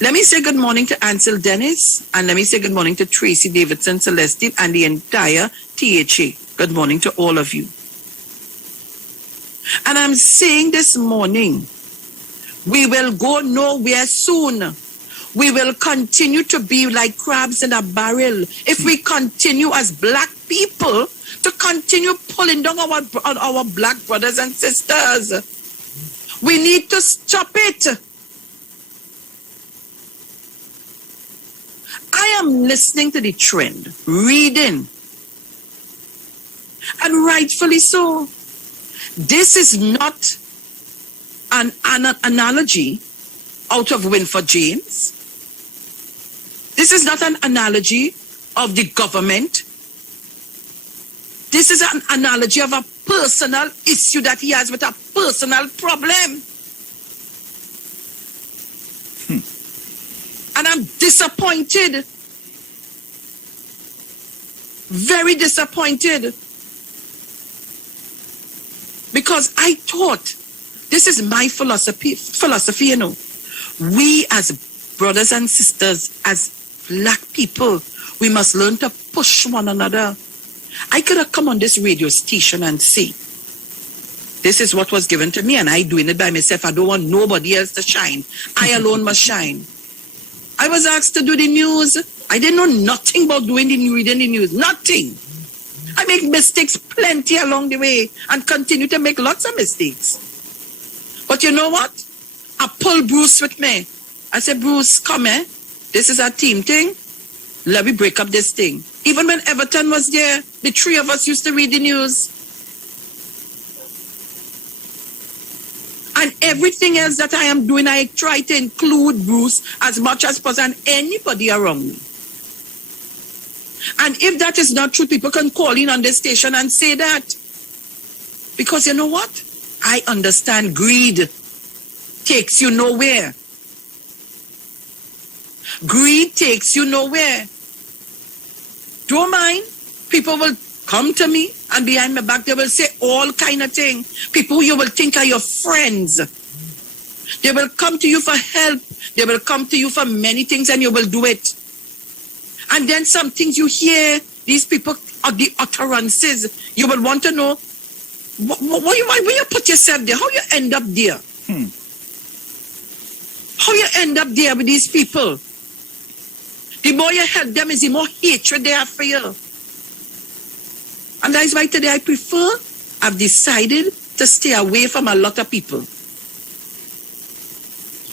Let me say good morning to Ansel Dennis, and let me say good morning to Tracy Davidson Celestine and the entire THA. Good morning to all of you. And I'm saying this morning, we will go nowhere soon. We will continue to be like crabs in a barrel if we continue as black people to continue pulling down our black brothers and sisters. We need to stop it. I am listening to the trend, reading, and rightfully so. This is not an analogy out of Winford James. This is not an analogy of the government. This is an analogy of a personal issue that he has with a personal problem. And I'm disappointed. Very disappointed. Because I thought, this is my philosophy, you know. We as brothers and sisters, as black people, we must learn to push one another. I could have come on this radio station and say, this is what was given to me and I doing it by myself. I don't want nobody else to shine. I alone must shine. I was asked to do the news. I didn't know nothing about reading the news. Nothing. I make mistakes plenty along the way and continue to make lots of mistakes. But you know what? I pulled Bruce with me. I said, Bruce, come here. This is our team thing. Let me break up this thing. Even when Everton was there, the three of us used to read the news. And everything else that I am doing, I try to include Bruce as much as possible and anybody around me. And if that is not true, people can call in on this station and say that. Because you know what? I understand greed takes you nowhere. Greed takes you nowhere. Don't mind. People will come to me and behind my back they will say all kind of things. People you will think are your friends. They will come to you for help. They will come to you for many things and you will do it. And then some things you hear, these people are the utterances. You will want to know where you put yourself there, how you end up there. How you end up there with these people. The more you help them is the more hatred they have for you. And that is why today I've decided to stay away from a lot of people.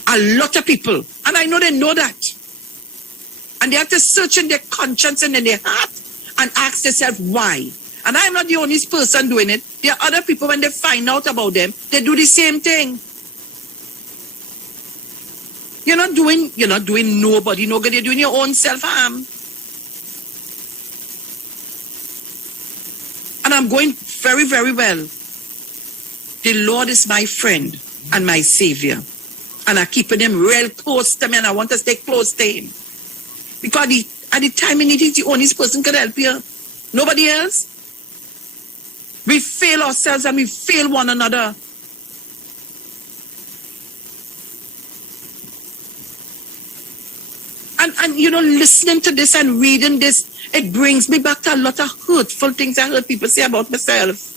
A lot of people. And I know they know that. And they have to search in their conscience and in their heart and ask themselves why. And I'm not the only person doing it. There are other people, when they find out about them, they do the same thing. You're not doing nobody no good. You're doing your own self-harm. And I'm going very, very well. The Lord is my friend and my Savior. And I'm keeping him real close to me and I want to stay close to him. Because at the time you need it, the only person can help you. Nobody else? We fail ourselves and we fail one another. And you know, listening to this and reading this, it brings me back to a lot of hurtful things I heard people say about myself.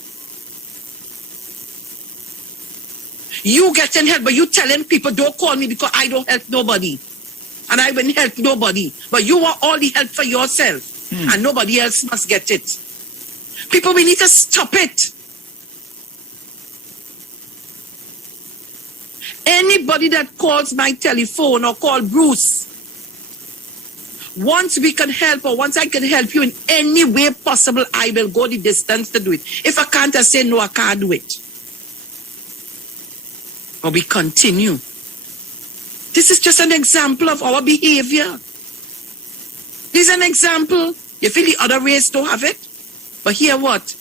You getting help, but you telling people don't call me because I don't help nobody. And I wouldn't help nobody. But you want all the help for yourself. And nobody else must get it. People, we need to stop it. Anybody that calls my telephone or call Bruce, once we can help or once I can help you in any way possible, I will go the distance to do it. If I can't, I say no, I can't do it. But we continue. This is just an example of our behavior. This is an example. You feel the other race don't have it? But here what?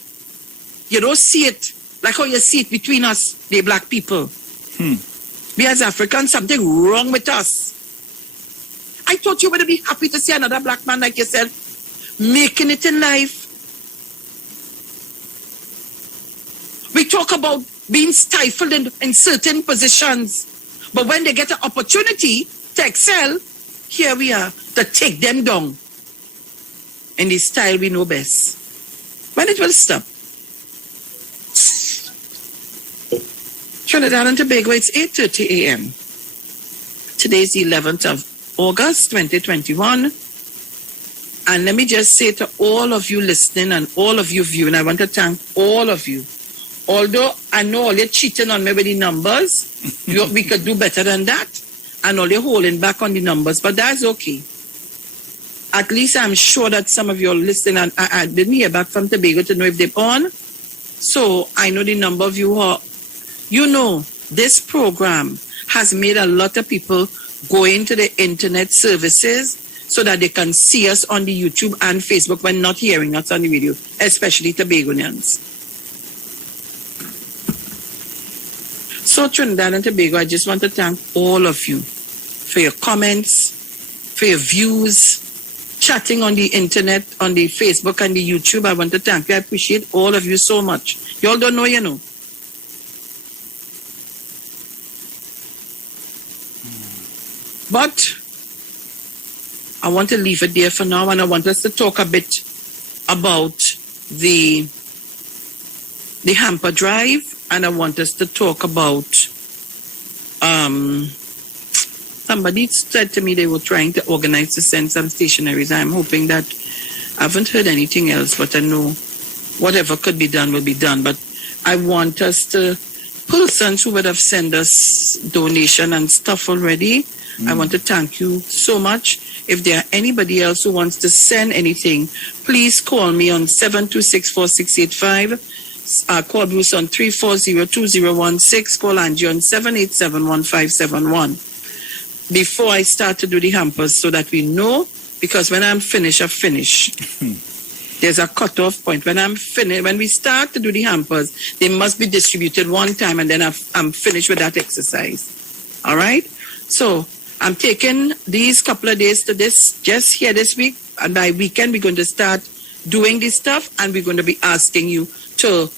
You don't see it like how you see it between us, the black people. We as Africans, something wrong with us. I thought you would be happy to see another black man like yourself making it in life. We talk about being stifled in certain positions. But when they get an opportunity to excel, here we are to take them down in the style we know best. When it will stop? Trinidad and Tobago, it's 8:30 a.m. Today's the 11th of August 2021. And let me just say to all of you listening and all of you viewing, I want to thank all of you. Although I know all you're cheating on me with the numbers, we could do better than that. And all you're holding back on the numbers, but that's okay. At least I'm sure that some of you are listening, and I didn't hear back from Tobago to know if they're on. So I know the number of you are, you know, this program has made a lot of people go into the internet services so that they can see us on the YouTube and Facebook when not hearing us on the video, especially Tobagonians. So Trinidad and Tobago, I just want to thank all of you for your comments, for your views, chatting on the internet, on the Facebook and the YouTube. I want to thank you. I appreciate all of you so much. You all don't know, you know. But I want to leave it there for now, and I want us to talk a bit about the hamper drive, and I want us to talk about somebody said to me they were trying to organize to send some stationaries. I'm hoping that I haven't heard anything else, but I know whatever could be done will be done. But I want us to, persons who would have sent us donation and stuff already, I want to thank you so much. If there are anybody else who wants to send anything, please call me on 7264685. Call Bruce on 3402016. Call Angie on 7871571. Before I start to do the hampers, so that we know, because when I'm finished, I finish. There's a cutoff point. When I'm finished, when we start to do the hampers, they must be distributed one time, and then I'm finished with that exercise. All right? So I'm taking these couple of days to this, just here this week, and by weekend we're going to start doing this stuff, and we're going to be asking you to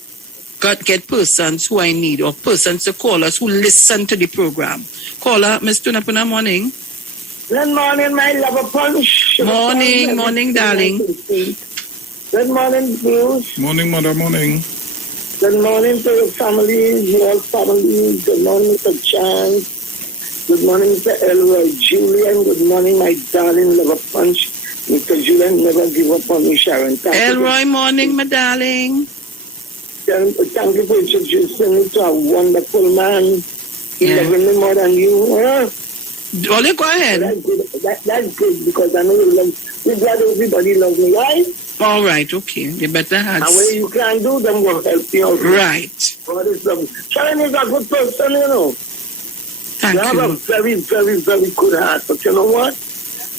get persons who I need, or persons to call us who listen to the program. Caller, Ms. Tunapuna, morning. Good morning, my lover punch. Morning, darling. Good morning, Bruce. Morning, mother, morning. Good morning to your families, your family. Good morning, Mr. Chance. Good morning, Mr. Elroy. Julian, good morning, my darling lover punch. Mr. Julian, never give up on me, Sharon. Elroy, morning, my darling. Thank you for introducing me to a wonderful man. He loves me more than you. Only go ahead. That's good, because I know you love me. Glad everybody loves me, right? All right, okay. You better have. And when you can do them, will help you out. Right. God is lovely. Sharon is a good person, you know. Thank you. You have a very, very, very good heart. But you know what?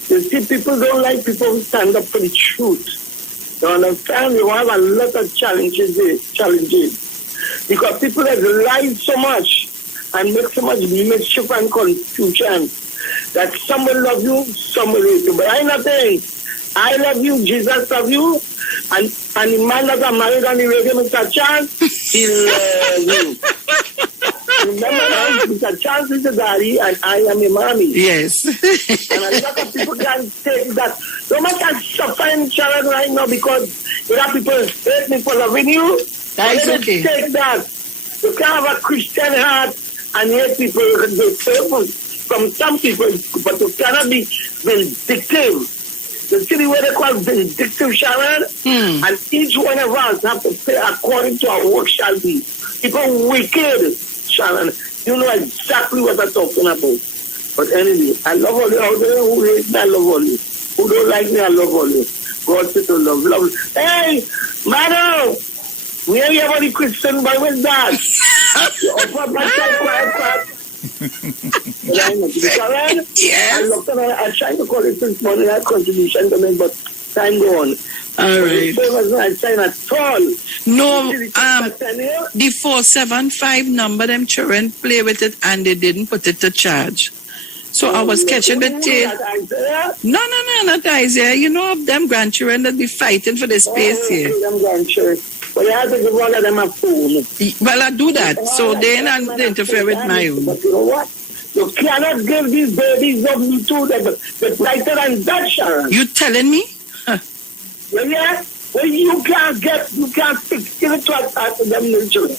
You see, people don't like people who stand up for the truth. You understand? You have a lot of challenges. Because people have lied so much and make so much mischief and confusion that some will love you, some will hate you. But I not saying, I love you, Jesus love you, And the man that got married on the radio, Mr. Chance, he loves you. Remember now, Mr. Chance is a daddy and I am a mommy. Yes. And a lot of people can take that. No matter suffering Sharon right now because there are people hate me for loving you. That's okay. Take that. You can't have a Christian heart and hate people. You can be faithful from some people, but you cannot be vindictive. You see the way they call vindictive, Sharon? And each one of us have to pay according to our work shall be. People wicked, Sharon. You know exactly what I'm talking about. But anyway, I love all you out there who hate me, I love all you. Who don't like me, I love all you. God said to love, love. Hey, madam! Where you have any Christian boy with that? Yes. I tried to call it this morning, I contribution to make, but time go on. All right. I sign at all. No, the 475 number, them children play with it and they didn't put it to charge. So I was catching the tail. No, not Isaiah. You know, them grandchildren that be fighting for the space here. Them grandchildren. Well, you have to give all of them a phone. Well, I do that, so they don't interfere with my own. But you know what? You cannot give these babies up to them. They're brighter than that, Sharon. You telling me? Huh. Well, yeah. Well, you can't give it to them little children.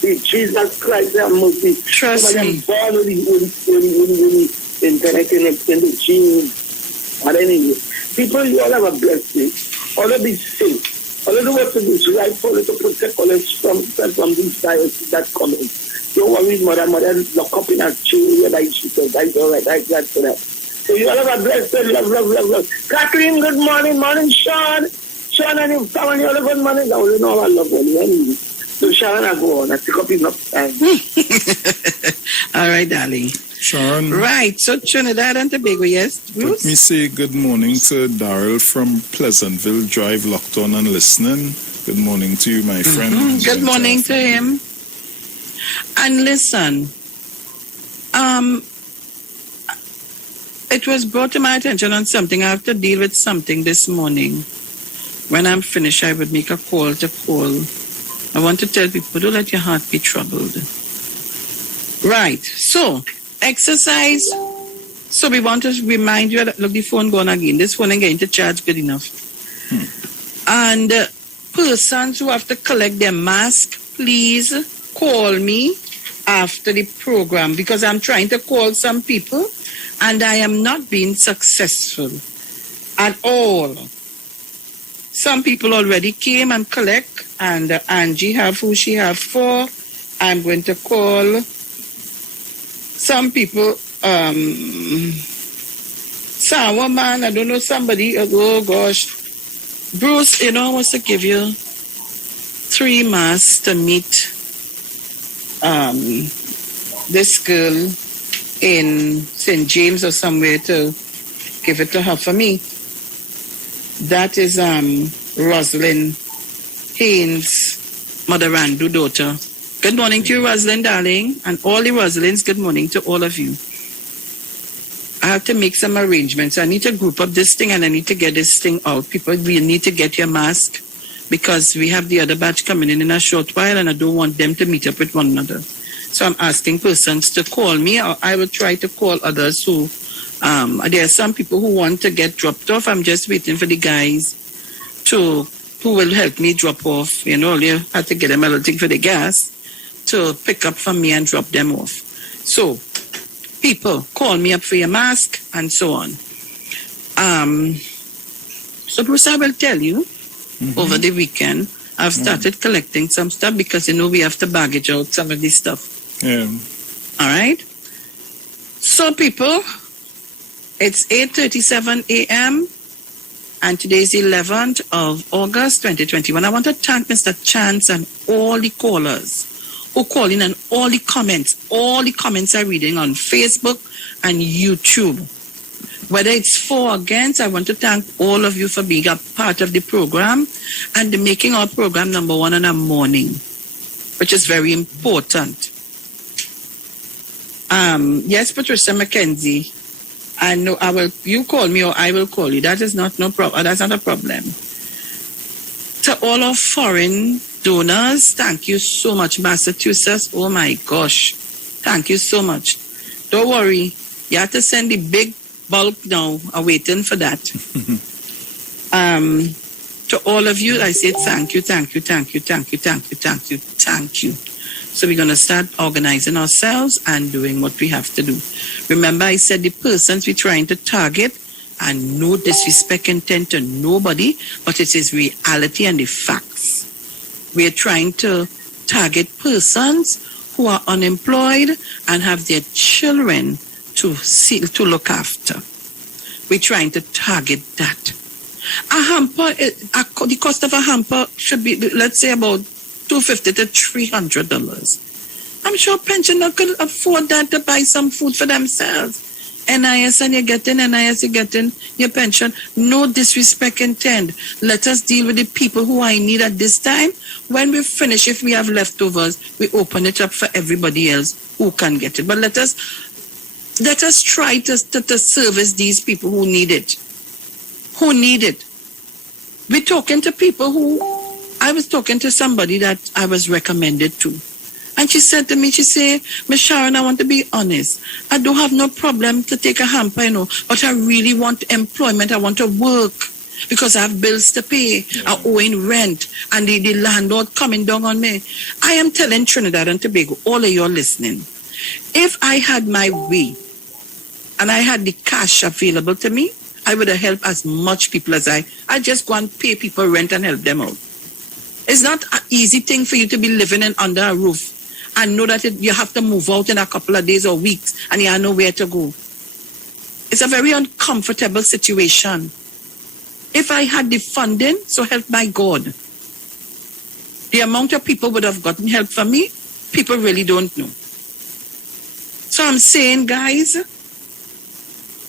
Jesus Christ, have mercy. Trust me. Born with the internet in the genes. But anyway, people, you all have a blessed day. All of be safe. All of the work to do is right for to protect college from these viruses that come in. Don't worry, mother, lock up in a chair like she said. That's all right. I'm glad for that. So you all have a blessed day. Love. Kathleen, good morning. Morning, Sean. Sean and your family, all good morning. Now you know I love you anyway. So Sharon, I go on. I pick up enough time. All right, darling. Sharon. Right. So Trinidad and Tobago, yes. Let me say good morning to Daryl from Pleasantville Drive, locked on and listening. Good morning to you, my friend. Good morning to him. And listen, it was brought to my attention on something. I have to deal with something this morning. When I'm finished, I would make a call to call. I want to tell people, don't let your heart be troubled. Right. So, exercise. So we want to remind you that, look, the phone going again. This phone ain't getting to charge good enough. And persons who have to collect their mask, please call me after the program because I'm trying to call some people and I am not being successful at all. Some people already came and collect, and Angie have who she have for. I'm going to call some people. Sour man, I don't know, somebody. Oh gosh, Bruce, you know, I was to give you 3 masks to meet this girl in St. James or somewhere to give it to her for me. That is Rosalind Haynes' Mother Randu daughter. Good morning to you, Rosalind, darling, and all the Rosalinds. Good morning to all of you. I have to make some arrangements. I need to group up this thing and I need to get this thing out. People, we need to get your mask because we have the other batch coming in a short while and I don't want them to meet up with one another. So I'm asking persons to call me or I will try to call others who there are some people who want to get dropped off. I'm just waiting for the guys who will help me drop off. You know, you have to get them a little thing for the gas to pick up from me and drop them off. So, people, call me up for your mask and so on. So, Bruce, I will tell you, over the weekend, I've started collecting some stuff because, you know, we have to baggage out some of this stuff. Yeah. All right? So, people, it's 8:37 a.m. and today is the 11th of August 2021. I want to thank Mr. Chance and all the callers who call in and all the comments. All the comments I'm reading on Facebook and YouTube. Whether it's for or against, I want to thank all of you for being a part of the program and making our program number 1 in the morning, which is very important. Yes, Patricia McKenzie. I know you call me or I will call you. That is not a problem. To all our foreign donors, thank you so much, Massachusetts. Oh my gosh. Thank you so much. Don't worry. You have to send the big bulk now. I'm waiting for that. To all of you, I say thank you. So we're going to start organizing ourselves and doing what we have to do. Remember, I said the persons we're trying to target, and no disrespect intent to nobody, but it is reality and the facts. We're trying to target persons who are unemployed and have their children to look after. We're trying to target that. A hamper, the cost of a hamper should be, let's say, about $250 to $300. I'm sure pensioners could afford that to buy some food for themselves. NIS and you're getting NIS, you're getting your pension. No disrespect intended. Let us deal with the people who are in need at this time. When we finish, if we have leftovers, we open it up for everybody else who can get it. But let us try to service these people who need it. We're talking to people I was talking to somebody that I was recommended to. And she said to me, Miss Sharon, I want to be honest. I don't have no problem to take a hamper, but I really want employment. I want to work because I have bills to pay. I'm owing rent and the landlord coming down on me. I am telling Trinidad and Tobago, all of you are listening. If I had my way and I had the cash available to me, I would have helped as much people as I just go and pay people rent and help them out. It's not an easy thing for you to be living under a roof and know that you have to move out in a couple of days or weeks and you have nowhere to go. It's a very uncomfortable situation. If I had the funding, so help by God, the amount of people would have gotten help from me, people really don't know. So I'm saying, guys,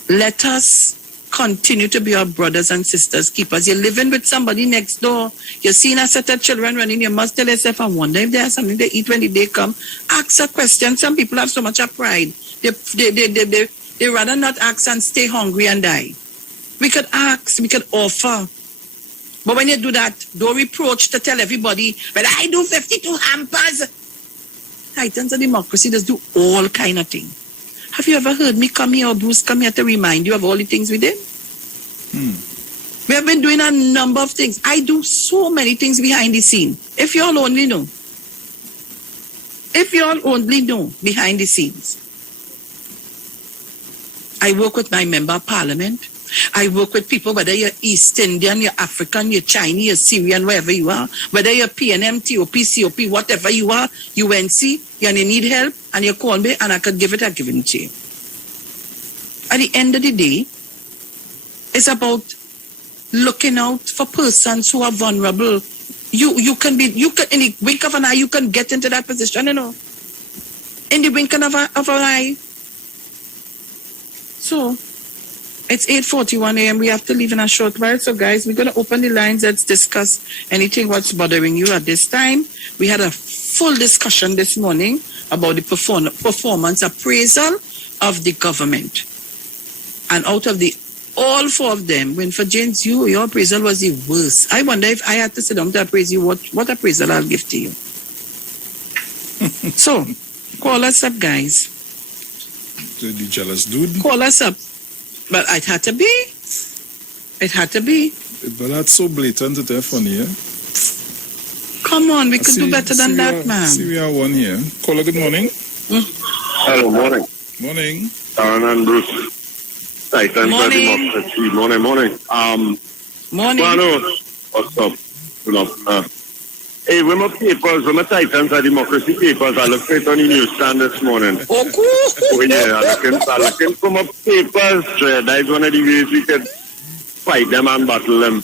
let us continue to be our brothers and sisters keepers. You're living with somebody next door. You're seeing a set of children running. You must tell yourself, I wonder if there's something they eat when the day come. Ask a question. Some people have so much of pride. They rather not ask and stay hungry and die. We could ask. We could offer. But when you do that, don't reproach to tell everybody, but I do 52 hampers. Titans of democracy does do all kind of things. Have you ever heard me come here or Bruce come here to remind you of all the things we did? We have been doing a number of things. I do so many things behind the scene. If you all only know. Behind the scenes. I work with my member of parliament. I work with people, whether you're East Indian, you're African, you're Chinese, you're Syrian, wherever you are. Whether you're PNM, TOP, COP, whatever you are, UNC, and you need help, and you call me, and I could give it to you. At the end of the day, it's about looking out for persons who are vulnerable. You can in the wink of an eye, you can get into that position, In the wink of an eye. So, it's 8:41 a.m. We have to leave in a short while. So, guys, we're going to open the lines. Let's discuss anything what's bothering you at this time. We had a full discussion this morning about the performance appraisal of the government. And out of all four of them, when for James, your appraisal was the worst. I wonder if I had to sit down to appraise you, what appraisal I'll give to you. So, call us up, guys. The jealous dude? Call us up. But it had to be. But that's so blatant that they're funny, yeah? Come on, we could do better than that, man. See, we are one here. Caller, good morning. Hello, morning. Morning. Sharon and Bruce. Titans morning. Morning. Morning. What's up? Hey, when my Titans and Democracy papers, I looked at on the newsstand this morning. Oh, yeah, I looking for my papers. That is one of the ways we could fight them and battle them.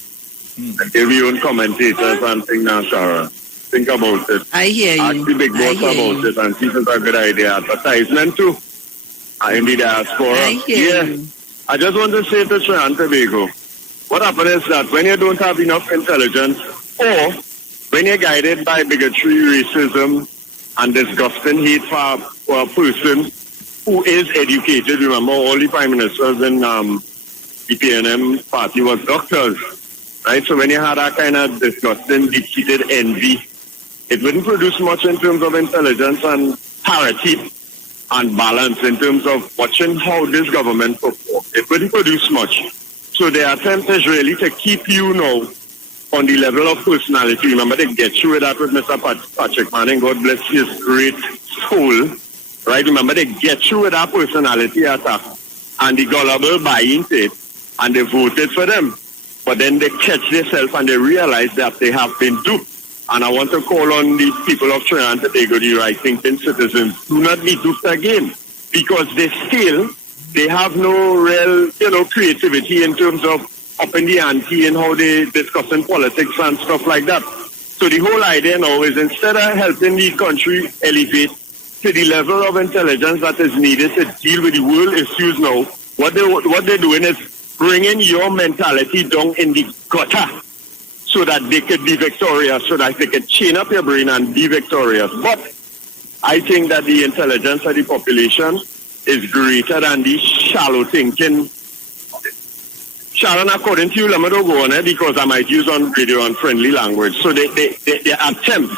And give your own commentators and things now, Sharon. Think about it. I hear you. Ask the big boss about it and see if it's a good idea. Advertisement too. In the diaspora. I hear you. I just want to say to Sharon Tobago, what happens is that when you don't have enough intelligence, or when you're guided by bigotry, racism, and disgusting hate for a person who is educated, remember all the prime ministers in the PNM party was doctors. right? So when you had that kind of disgusting, deep-seated envy, it wouldn't produce much in terms of intelligence and parity and balance in terms of watching how this government performs. It wouldn't produce much. So the attempt is really to keep you now on the level of personality. Remember, they get you with that with Mr. Patrick Manning, God bless his great soul, right? Remember, they get you with that personality attack, and the gullible buy into it, and they voted for them. But then they catch themselves and they realize that they have been duped. And I want to call on the people of Trinidad and Tobago, the right-thinking citizens, do not be duped again, because they have no real, creativity in terms of upping the ante and how they discussing politics and stuff like that. So the whole idea now is, instead of helping the country elevate to the level of intelligence that is needed to deal with the world issues now, what they're doing is bringing your mentality down in the gutter so that they could be victorious, so that they could chain up your brain and be victorious. But I think that the intelligence of the population is greater than the shallow thinking. Sharon, according to you, let me not go on it because I might use on radio unfriendly language. So their attempt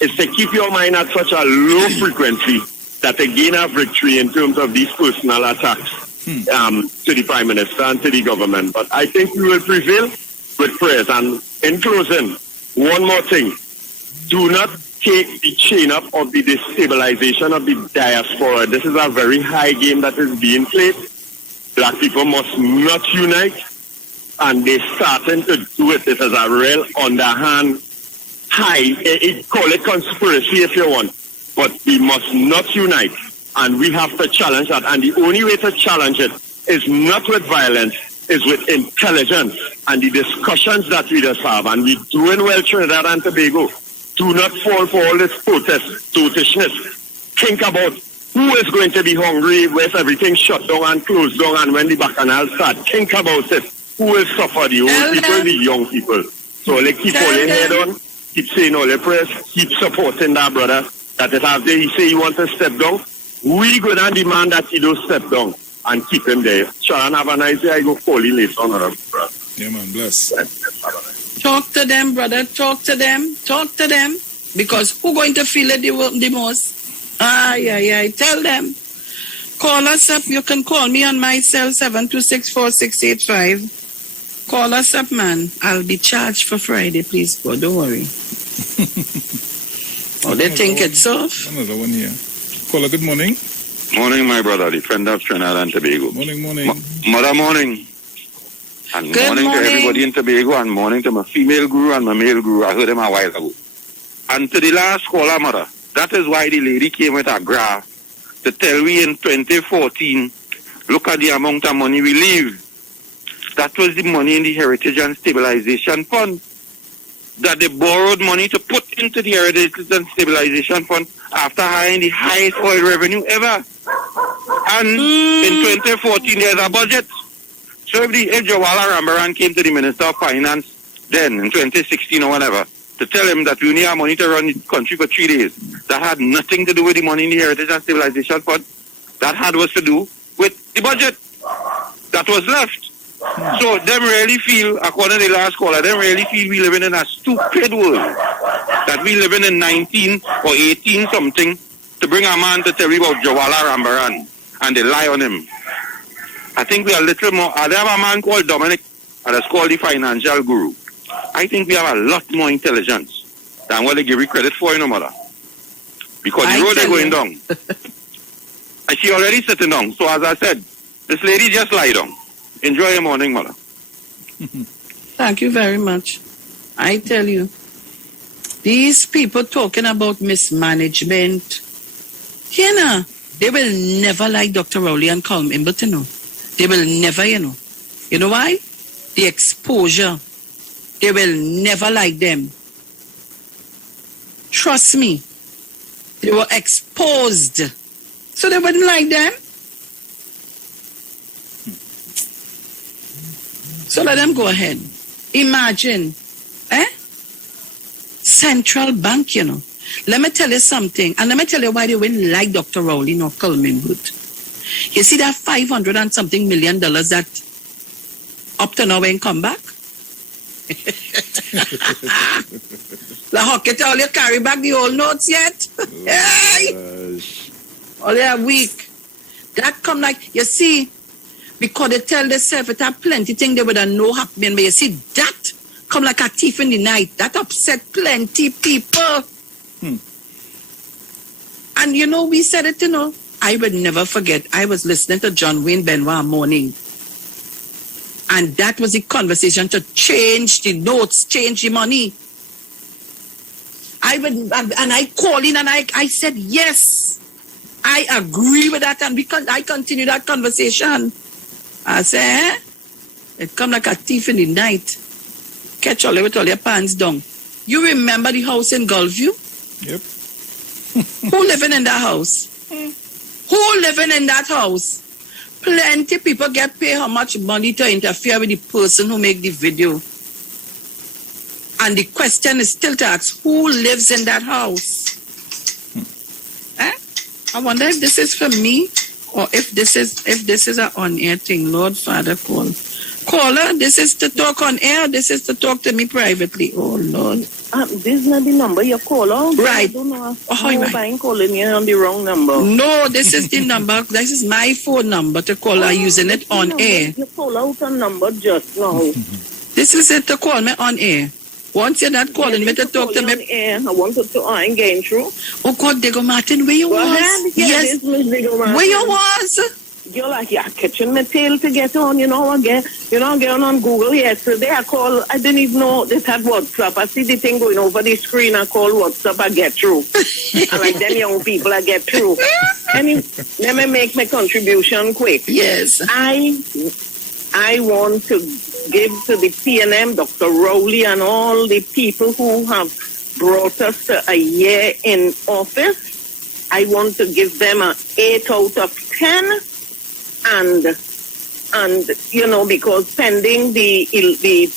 is to keep your mind at such a low frequency that they gain a victory in terms of these personal attacks to the Prime Minister and to the government. But I think we will prevail with prayers. And in closing, one more thing. Do not take the chain up of the destabilization of the diaspora. This is a very high game that is being played. Black people must not unite, and they're starting to do it. This is a real underhand high. Call it conspiracy if you want, but we must not unite, and we have to challenge that. And the only way to challenge it is not with violence, is with intelligence and the discussions that we just have. And we're doing well, Trinidad and Tobago. Do not fall for all this protest, totishness. Think about who is going to be hungry with everything shut down and closed down, and when the bacchanal start. Think about it. Who will suffer? The old people, the young people. So let's keep all your head on, keep saying all your prayers, keep supporting that brother. That is after he say he wants to step down, we go down demand that he don't step down and keep him there. Sharon, have a nice day. I go call you later on, brother. Yeah, man, bless. Talk to them, brother. Talk to them. Talk to them. Because who's going to feel it the most? Tell them. Call us up. You can call me on my cell, 7264685. Call us up, man. I'll be charged for Friday. Please go. Don't worry. They think it's off. Another one here. Caller, good morning. Morning, my brother, the friend of Trinidad and Tobago. Morning. Mother morning. And good morning to everybody in Tobago, and morning to my female guru and my male guru. I heard him a while ago. And to the last caller, mother, that is why the lady came with a graph to tell we in 2014, look at the amount of money we leave. That was the money in the Heritage and Stabilization Fund. That they borrowed money to put into the Heritage and Stabilization Fund after hiring the highest oil revenue ever. And in 2014, there's a budget. So if Jawala Rambaran came to the Minister of Finance then, in 2016 or whatever, to tell him that we only have money to run the country for 3 days, that had nothing to do with the money in the Heritage and Stabilization Fund. That had was to do with the budget that was left. So them really feel, according to the last caller, them really feel we living in a stupid world. That we living in 19 or 18 something to bring a man to tell you about Jawala Rambaran and they lie on him. I think we are a little more. They have a man called Dominic and that's called the financial guru. I think we have a lot more intelligence than what they give you credit for, mother. Because the road they're going down. And she already sitting down. So as I said, this lady just lie down. Enjoy your morning, mother. Thank you very much. I tell you, these people talking about mismanagement, they will never like Dr. Rowley and Colm Imbleton. They will never, You know why? The exposure. They will never like them. Trust me. They were exposed. So they wouldn't like them. So let them go ahead. Imagine, Central Bank, Let me tell you something, and let me tell you why they wouldn't like Dr. Rowley nor Coleman Wood. You see that $500 and something million that up to now ain't come back? La Hockett, all you carry back the old notes yet? Hey! All you week. That come like, you see, because they tell themselves it have plenty things they would have know happening, but you see, that come like a thief in the night. That upset plenty people. And you know, we said it, you know, I would never forget. I was listening to John Wayne Benoit morning. And that was the conversation to change the notes, change the money. I called in and I said, yes, I agree with that. And because I continued that conversation, I said, it come like a thief in the night. Catch all with all your pants down. You remember the house in Gulfview? Yep. Who living in that house? Who living in that house? Plenty people get paid how much money to interfere with the person who make the video. And the question is still to ask, who lives in that house? I wonder if this is for me or if this is an on-air thing. Lord Father, caller, this is to talk on air, this is to talk to me privately. Oh Lord. This is not the number you call on. Right. I don't know. I'm calling you on the wrong number. No, this is the number. This is my phone number to call. I'm using it on air. You call out a number just now. This is it to call me on air. Once you're not calling me to talk to me. On air. I wanted to ain't getting through. Oh God, Diego Martin, where you was? Yes. Where you was? You're like, yeah, catching my tail to get on, you know, again. You know, getting on Google yesterday. I didn't even know this had WhatsApp. I see the thing going over the screen. I call WhatsApp, I get through. And like them young people, I get through. Anyway, let me make my contribution quick. Yes. I want to give to the PNM, Dr. Rowley, and all the people who have brought us to a year in office. I want to give them an 8 out of 10. And you know, because pending the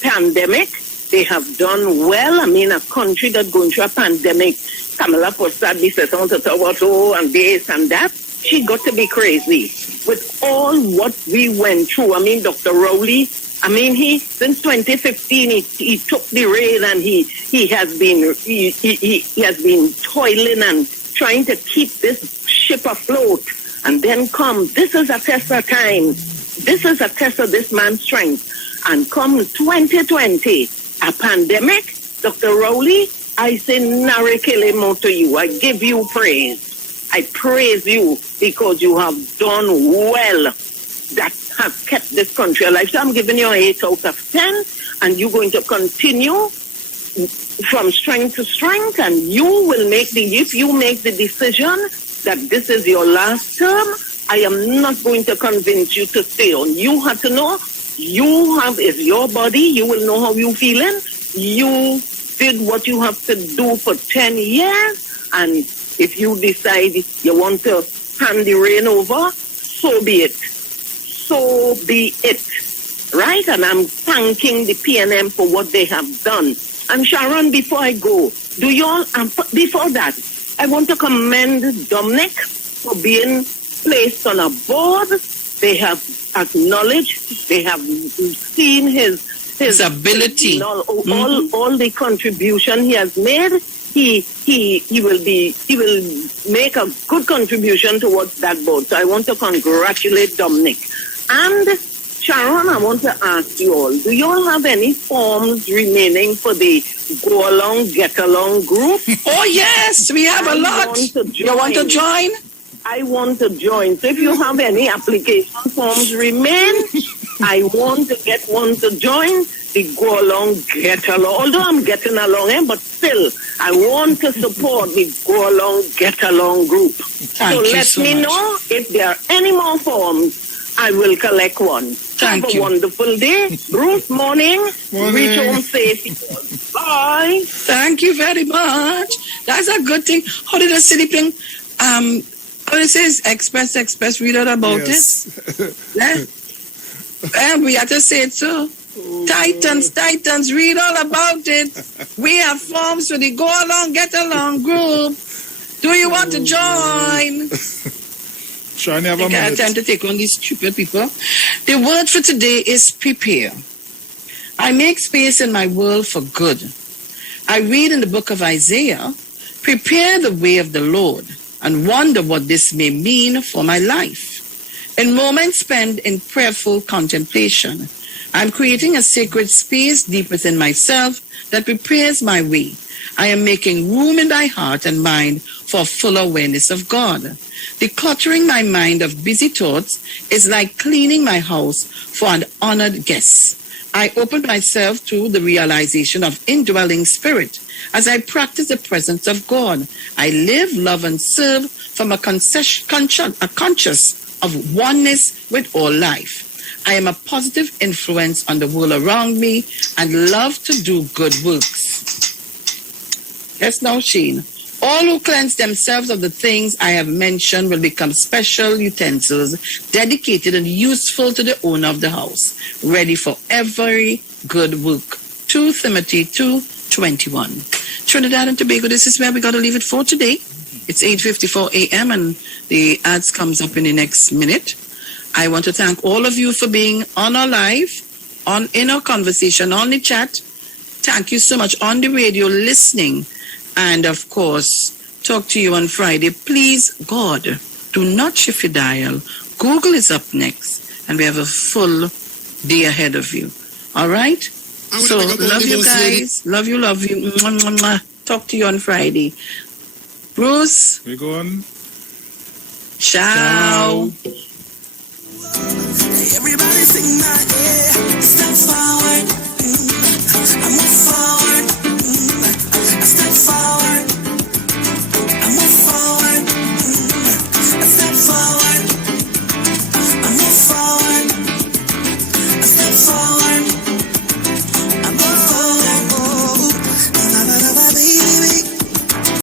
pandemic, they have done well. I mean, a country that's going through a pandemic, Kamala Postad says something about and this and that. She got to be crazy with all what we went through. I mean, Dr. Rowley, I mean, since 2015 he took the rein and he has been toiling and trying to keep this ship afloat. And then this is a test of time. This is a test of this man's strength. And come 2020, a pandemic, Dr. Rowley, I say narikele to you. I give you praise. I praise you because you have done well. That has kept this country alive. So I'm giving you an 8 out of 10. And you're going to continue from strength to strength. And you will if you make the decision that this is your last term, I am not going to convince you to stay on. You have to know, it's your body, you will know how you're feeling. You did what you have to do for 10 years, and if you decide you want to hand the rein over, so be it. So be it. Right? And I'm thanking the PNM for what they have done. And Sharon, before I go, before that, I want to commend Dominic for being placed on a board. They have acknowledged, they have seen his ability, all the contribution he has made. He will make a good contribution towards that board. So I want to congratulate Dominic. And Sharon, I want to ask you all, do you all have any forms remaining for the Go Along, Get Along group? Oh, yes, we have a lot. You want to join? I want to join. So if you have any application forms remain, I want to get one to join the Go Along, Get Along. Although I'm getting along, but still, I want to support the Go Along, Get Along group. So let me know if there are any more forms. I will collect one. Have a wonderful day. Bruce, morning. Reach home safe. Bye. Thank you very much. That's a good thing. How did the city thing? How it says Express, read out about it. And we have to say it too. Titans, read all about it. We have forms for the Go Along, Get Along group. Do you want to join? Sharon, you have I have time to take on these stupid people. The word for today is prepare. I make space in my world for good. I read in the book of Isaiah, prepare the way of the Lord, and wonder what this may mean for my life. In moments spent in prayerful contemplation, I'm creating a sacred space deep within myself that prepares my way. I am making room in my heart and mind for full awareness of God. Decluttering my mind of busy thoughts is like cleaning my house for an honored guest. I open myself to the realization of indwelling spirit as I practice the presence of God. I live, love, and serve from a conscious of oneness with all life. I am a positive influence on the world around me and love to do good works. Yes, now, Shane. All who cleanse themselves of the things I have mentioned will become special utensils dedicated and useful to the owner of the house, ready for every good work. 2 Timothy 2:21. Trinidad and Tobago, this is where we got to leave it for today. It's 8:54 a.m. and the ads comes up in the next minute. I want to thank all of you for being on our live, in our conversation, on the chat. Thank you so much on the radio listening. And of course, talk to you on Friday. Please, God, do not shift your dial. Google is up next, and we have a full day ahead of you. All right? So, love you guys. Love you, love you. Mwah, mwah, mwah. Talk to you on Friday. Bruce? We go on. Ciao. Everybody sing my step forward.